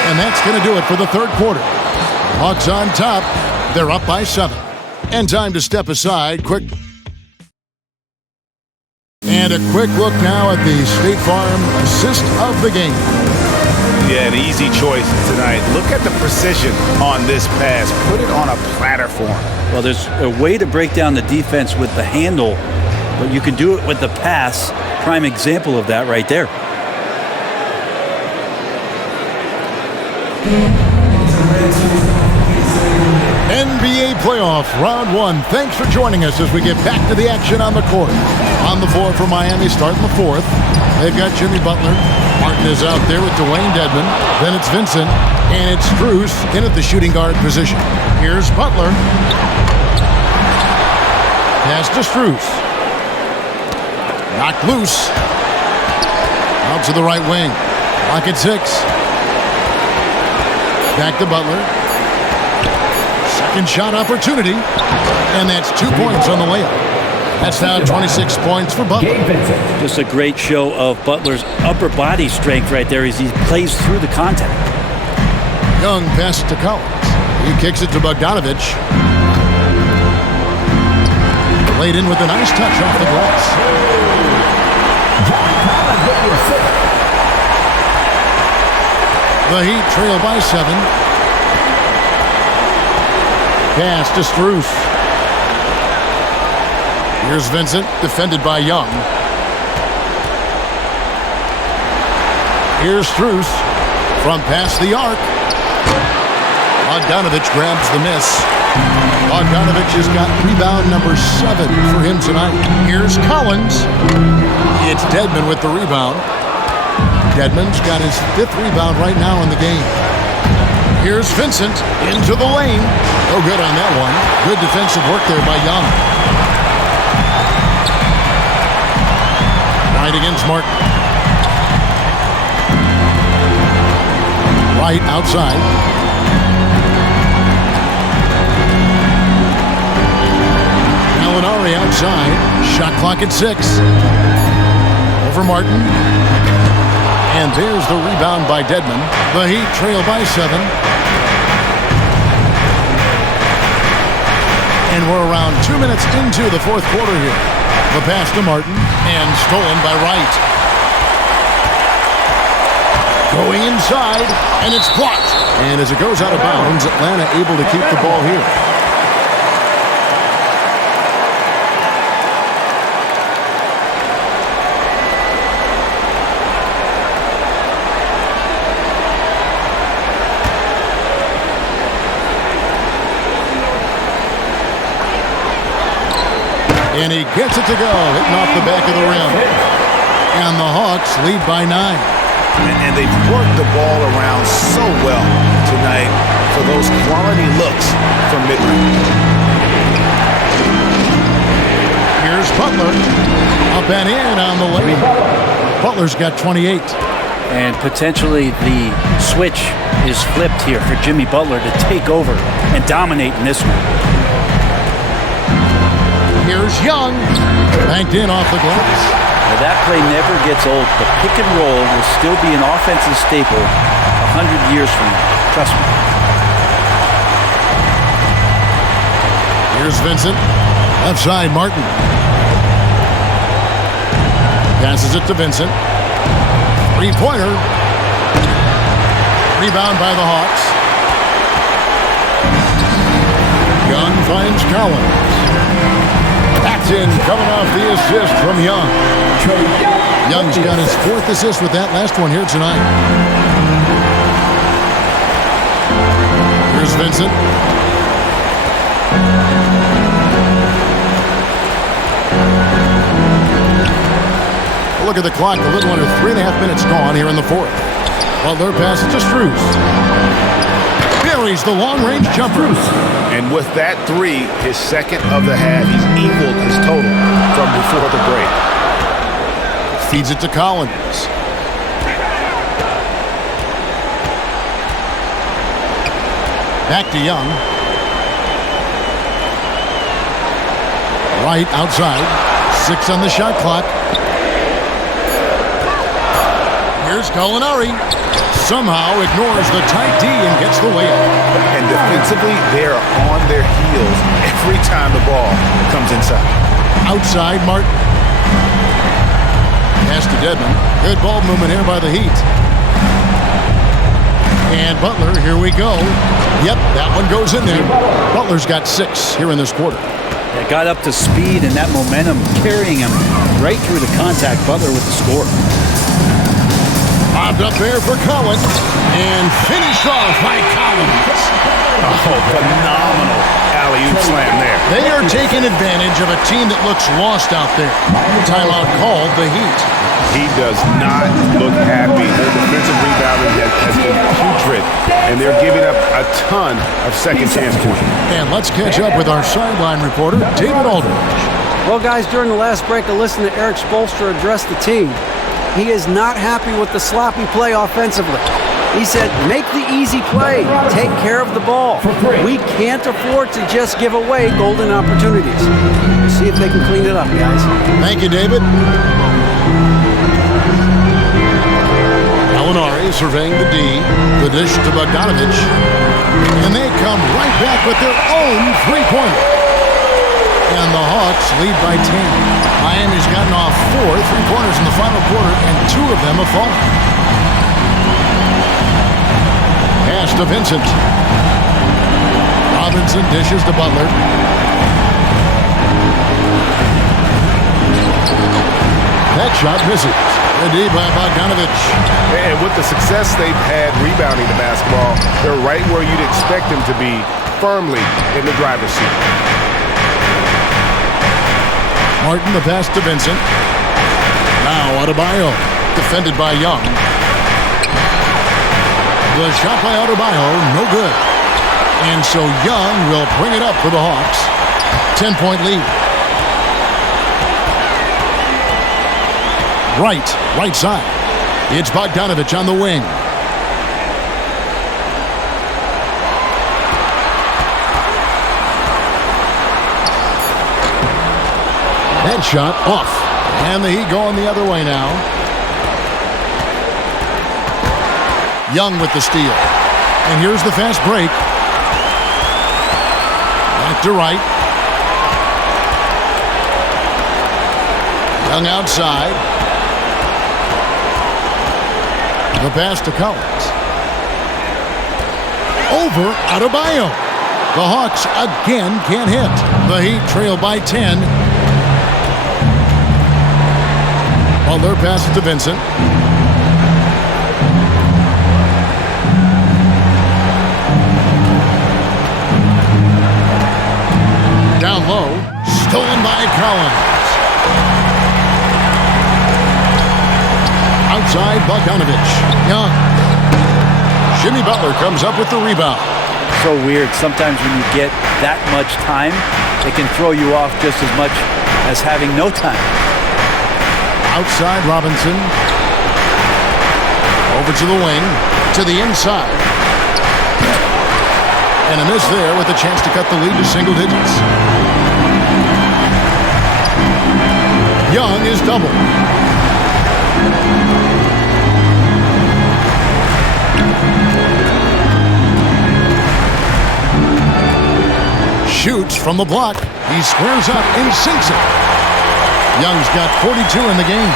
And that's going to do it for the third quarter. Hawks on top. They're up by 7. And time to step aside. And a quick look now at the State Farm assist of the game. Yeah, an easy choice tonight. Look at the precision on this pass. Put it on a platter for him. Well, there's a way to break down the defense with the handle, but you can do it with the pass. Prime example of that right there. NBA playoff round 1. Thanks for joining us as we get back to the action on the court. On the floor for Miami, starting the 4th. They've got Jimmy Butler. Martin is out there with Dwayne Dedmon. Then it's Vincent. And it's Strus in at the shooting guard position. Here's Butler. Pass to Strus. Knocked loose. Out to the right wing. Clock at 6. Back to Butler. Second shot opportunity. And that's 2 points on the layup. That's now 26 points for Butler. Just a great show of Butler's upper body strength right there as he plays through the contact. Young pass to Collins. He kicks it to Bogdanovich. Laid in with a nice touch off the glass. The Heat trail by 7. Pass to Strus. Here's Vincent, defended by Young. Here's Strus from past the arc. Bogdanovich grabs the miss. Bogdanovich has got rebound number 7 for him tonight. Here's Collins. It's Dedmon with the rebound. Dedmon's got his 5th rebound right now in the game. Here's Vincent into the lane. No good on that one. Good defensive work there by Young. Right against Martin. Right outside. Gallinari outside. Shot clock at 6. Over Martin. And there's the rebound by Dedmon. The Heat trail by 7. And we're around 2 minutes into the 4th quarter here. The pass to Martin and stolen by Wright. Going inside, and it's blocked. And as it goes out of bounds, Atlanta able to keep the ball here. And he gets it to go, hitting off the back of the rim. And the Hawks lead by 9. And they've worked the ball around so well tonight for those quality looks from mid-range. Here's Butler. Up and in on the lane. Butler's got 28. And potentially the switch is flipped here for Jimmy Butler to take over and dominate in this one. Here's Young. Banked in off the glass. Now that play never gets old. The pick and roll will still be an offensive staple 100 years from now. Trust me. Here's Vincent. Left side, Martin. Passes it to Vincent. Three-pointer. Rebound by the Hawks. Young finds Collins. That's in, coming off the assist from Young. Young's got his 4th assist with that last one here tonight. Here's Vincent. Look at the clock, a little under 3.5 minutes gone here in the 4th. Butler passes to Strus. Buries the long-range jumper. And with that 3, his 2nd of the half, he's equaled his total from before the break. Feeds it to Collins. Back to Young. Right outside. 6 on the shot clock. Here's Gallinari. Somehow ignores the tight D and gets the layup. And defensively, they are on their heels every time the ball comes inside. Outside, Martin. Pass to Dedmon. Good ball movement here by the Heat. And Butler, here we go. Yep, that one goes in there. Butler's got 6 here in this quarter. It got up to speed and that momentum carrying him right through the contact. Butler with the score. Bobbed up there for Collins, and finished off by Collins. Oh, phenomenal alley-oop slam there. They are taking advantage of a team that looks lost out there. Timeout called the Heat. He does not look happy. Their defensive rebounding has been putrid, and they're giving up a ton of second chance points. And let's catch up with our sideline reporter, David Aldridge. Well, guys, during the last break, I listened to Eric Spoelstra address the team. He is not happy with the sloppy play offensively. He said, make the easy play. Take care of the ball. We can't afford to just give away golden opportunities. We'll see if they can clean it up, guys. Thank you, David. Gallinari surveying the D. The dish to Bogdanovich. And they come right back with their own three-pointer. And the Hawks lead by 10. Miami's gotten off 4 3-pointers in the final quarter, and 2 of them have fallen. Pass to Vincent. Robinson dishes to Butler. That shot misses. D by Bogdanovich. And with the success they've had rebounding the basketball, they're right where you'd expect them to be, firmly in the driver's seat. Martin, the pass to Vincent. Now Adebayo, defended by Young. The shot by Adebayo, no good. And so Young will bring it up for the Hawks. 10-point lead. Right side. It's Bogdanovich on the wing. That shot off. And the Heat going the other way now. Young with the steal. And here's the fast break. Back to right. Young outside. The pass to Collins. Over Adebayo. The Hawks again can't hit. The Heat trail by 10. Butler passes to Vincent. Down low. Stolen by Collins. Outside Bogdanovich. Young. Jimmy Butler comes up with the rebound. So weird. Sometimes when you get that much time, it can throw you off just as much as having no time. Outside Robinson. Over to the wing. To the inside. And a miss there with a chance to cut the lead to single digits. Young is doubled. Shoots from the block. He squares up and sinks it. Young's got 42 in the game.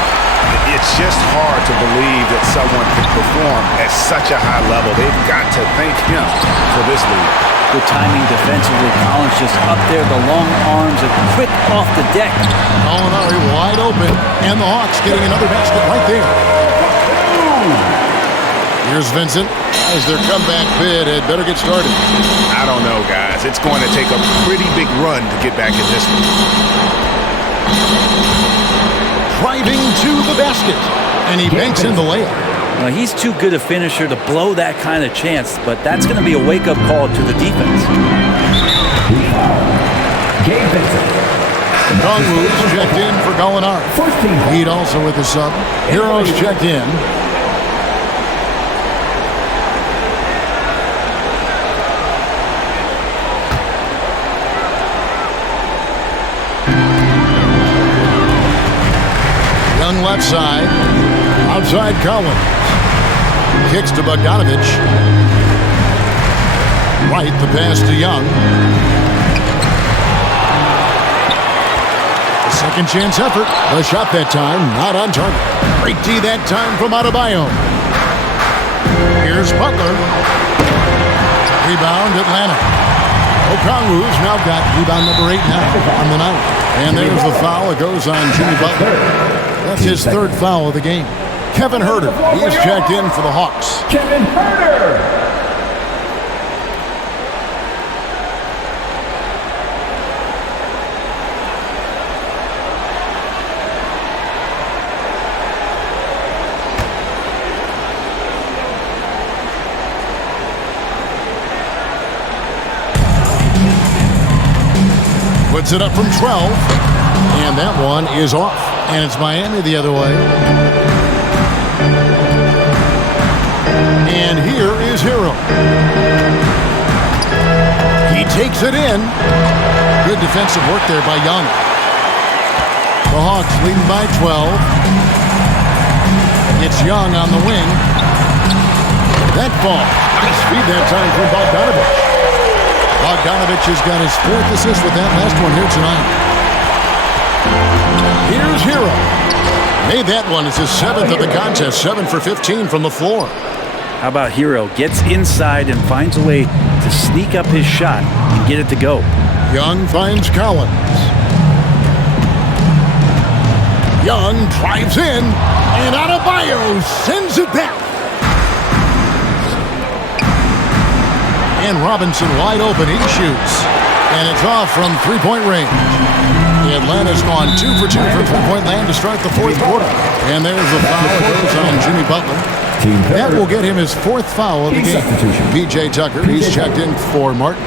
It's just hard to believe that someone can perform at such a high level. They've got to thank him for this lead. Good timing defensively. Collins just up there, the long arms and quick off the deck. Gallinari wide open, and the Hawks getting another basket right there. Here's Vincent. As their comeback bid had better get started. I don't know, guys. It's going to take a pretty big run to get back in this one. Driving to the basket, and he banks in the layup. Well, he's too good a finisher to blow that kind of chance, but that's going to be a wake-up call to the defense. Kongwu's checked in for Gallinari. Heat also with the sub. Heroes checked in. Young left side. Outside Collins. Kicks to Bogdanovich. Right, the pass to Young. A second chance effort. The shot that time, not on target. Great D that time from Adebayo. Here's Butler. Rebound, Atlanta. Okongwu's now got rebound number 8 now on the night. And there's the foul. It goes on Jimmy Butler. That's his third foul of the game. Kevin Huerter, he's checked in for the Hawks. Kevin Huerter. Puts it up from 12. And that one is off. And it's Miami the other way. And here is Hero. He takes it in. Good defensive work there by Young. The Hawks leading by 12. It's Young on the wing. That ball. Nice feed that time from Bogdanovich. Bogdanovich has got his 4th assist with that last one here tonight. Here's Hero. Made that one. It's his 7th of the contest. 7 for 15 from the floor. How about Hero? Gets inside and finds a way to sneak up his shot and get it to go. Young finds Collins. Young drives in, and Adebayo sends it back. And Robinson wide open, he shoots. And it's off from three-point range. Atlanta's gone 2 for 2 from three-point land to start the fourth quarter. And there's a foul that goes on Jimmy Butler. That will get him his 4th foul of the game. P.J. Tucker, he's checked in for Martin.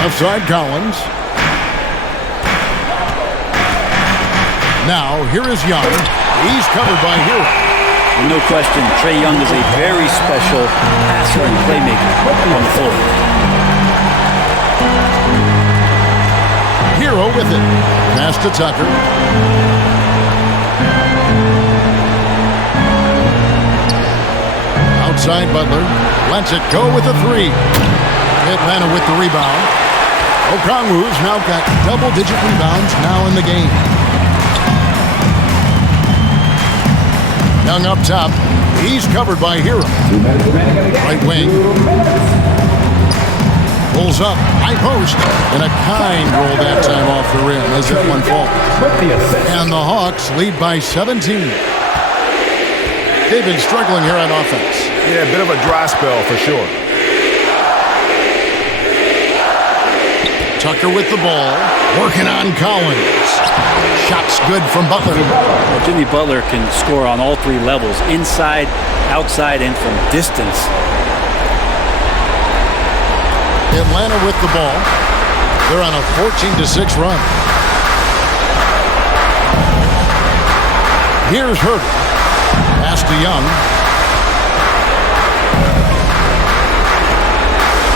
Left side, Collins. Now, here is Young. He's covered by Hero. No question, Trae Young is a very special passer and playmaker on the floor. Hero with it. Pass to Tucker. Outside, Butler. Lets it go with a 3. Atlanta with the rebound. Okongwu's now got double-digit rebounds now in the game. Young up top. He's covered by Hero. Right wing. Pulls up. High post. And a kind roll that time off the rim as that one falls. And the Hawks lead by 17. They've been struggling here on offense. Yeah, a bit of a dry spell for sure. Tucker with the ball, working on Collins. Shots good from Butler. Well, Jimmy Butler can score on all 3 levels, inside, outside, and from distance. Atlanta with the ball. They're on a 14-6 run. Here's Herter. Pass to Young.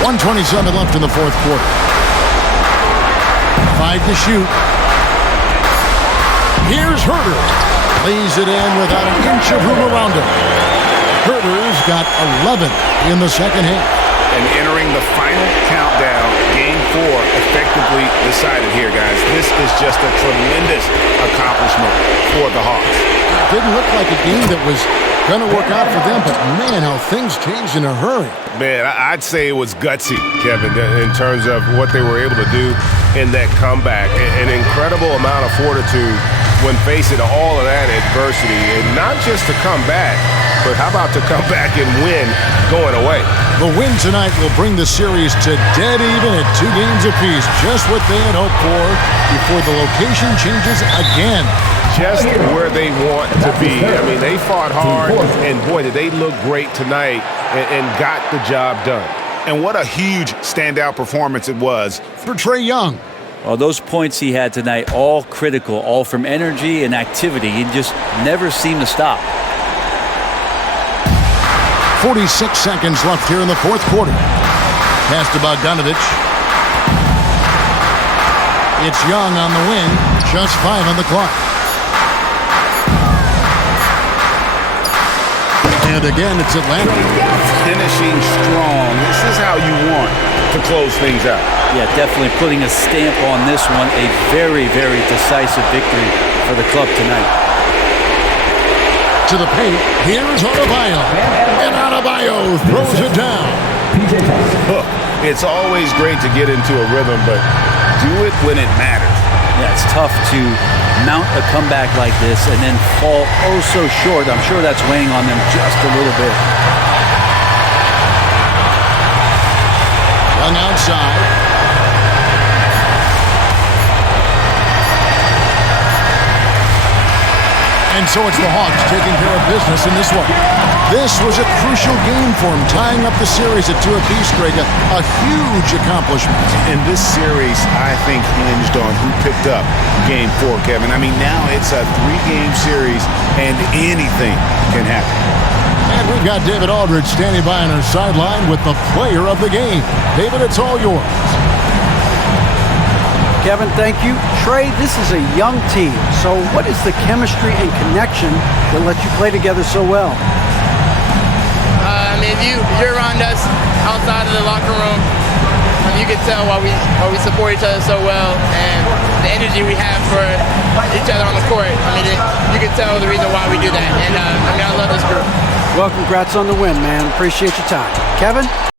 1:27 left in the fourth quarter. 5 to shoot. Here's Herter. Lays it in without an inch of room around him. Herter's got 11 in the second half. And entering the final countdown, Game 4 effectively decided here, guys. This is just a tremendous accomplishment for the Hawks. It didn't look like a game that was going to work out for them, but man, how things changed in a hurry. Man, I'd say it was gutsy, Kevin, in terms of what they were able to do in that comeback. An incredible amount of fortitude when facing all of that adversity. And not just to come back, but how about to come back and win going away? The win tonight will bring the series to dead even at 2 games apiece. Just what they had hoped for before the location changes again. Just where they want to be. I mean, they fought hard, and boy, did they look great tonight and got the job done. And what a huge standout performance it was for Trae Young. Well, those points he had tonight, all critical, all from energy and activity. He just never seemed to stop. 46 seconds left here in the fourth quarter. Pass to Bogdanovich. It's Young on the wing. Just 5 on the clock. And again, it's Atlanta. Finishing strong. This is how you want to close things out. Yeah, definitely putting a stamp on this one. A very, very decisive victory for the club tonight. To the paint. Here's Adebayo. And Adebayo throws it down. Look, it's always great to get into a rhythm, but do it when it matters. Yeah, it's tough to mount a comeback like this and then fall oh so short. I'm sure that's weighing on them just a little bit. Young outside. And so it's the Hawks taking care of business in this one. This was a crucial game for them, tying up the series at 2 apiece, Greg. A huge accomplishment. And this series, I think, hinged on who picked up Game 4, Kevin. I mean, now it's a 3-game series, and anything can happen. And we've got David Aldridge standing by on our sideline with the player of the game. David, it's all yours. Kevin, thank you. Trae, this is a young team. So what is the chemistry and connection that lets you play together so well? if you're around us outside of the locker room, you can tell why we support each other so well, and the energy we have for each other on the court. I mean, you can tell the reason why we do that. And I love this group. Well, congrats on the win, man. Appreciate your time. Kevin?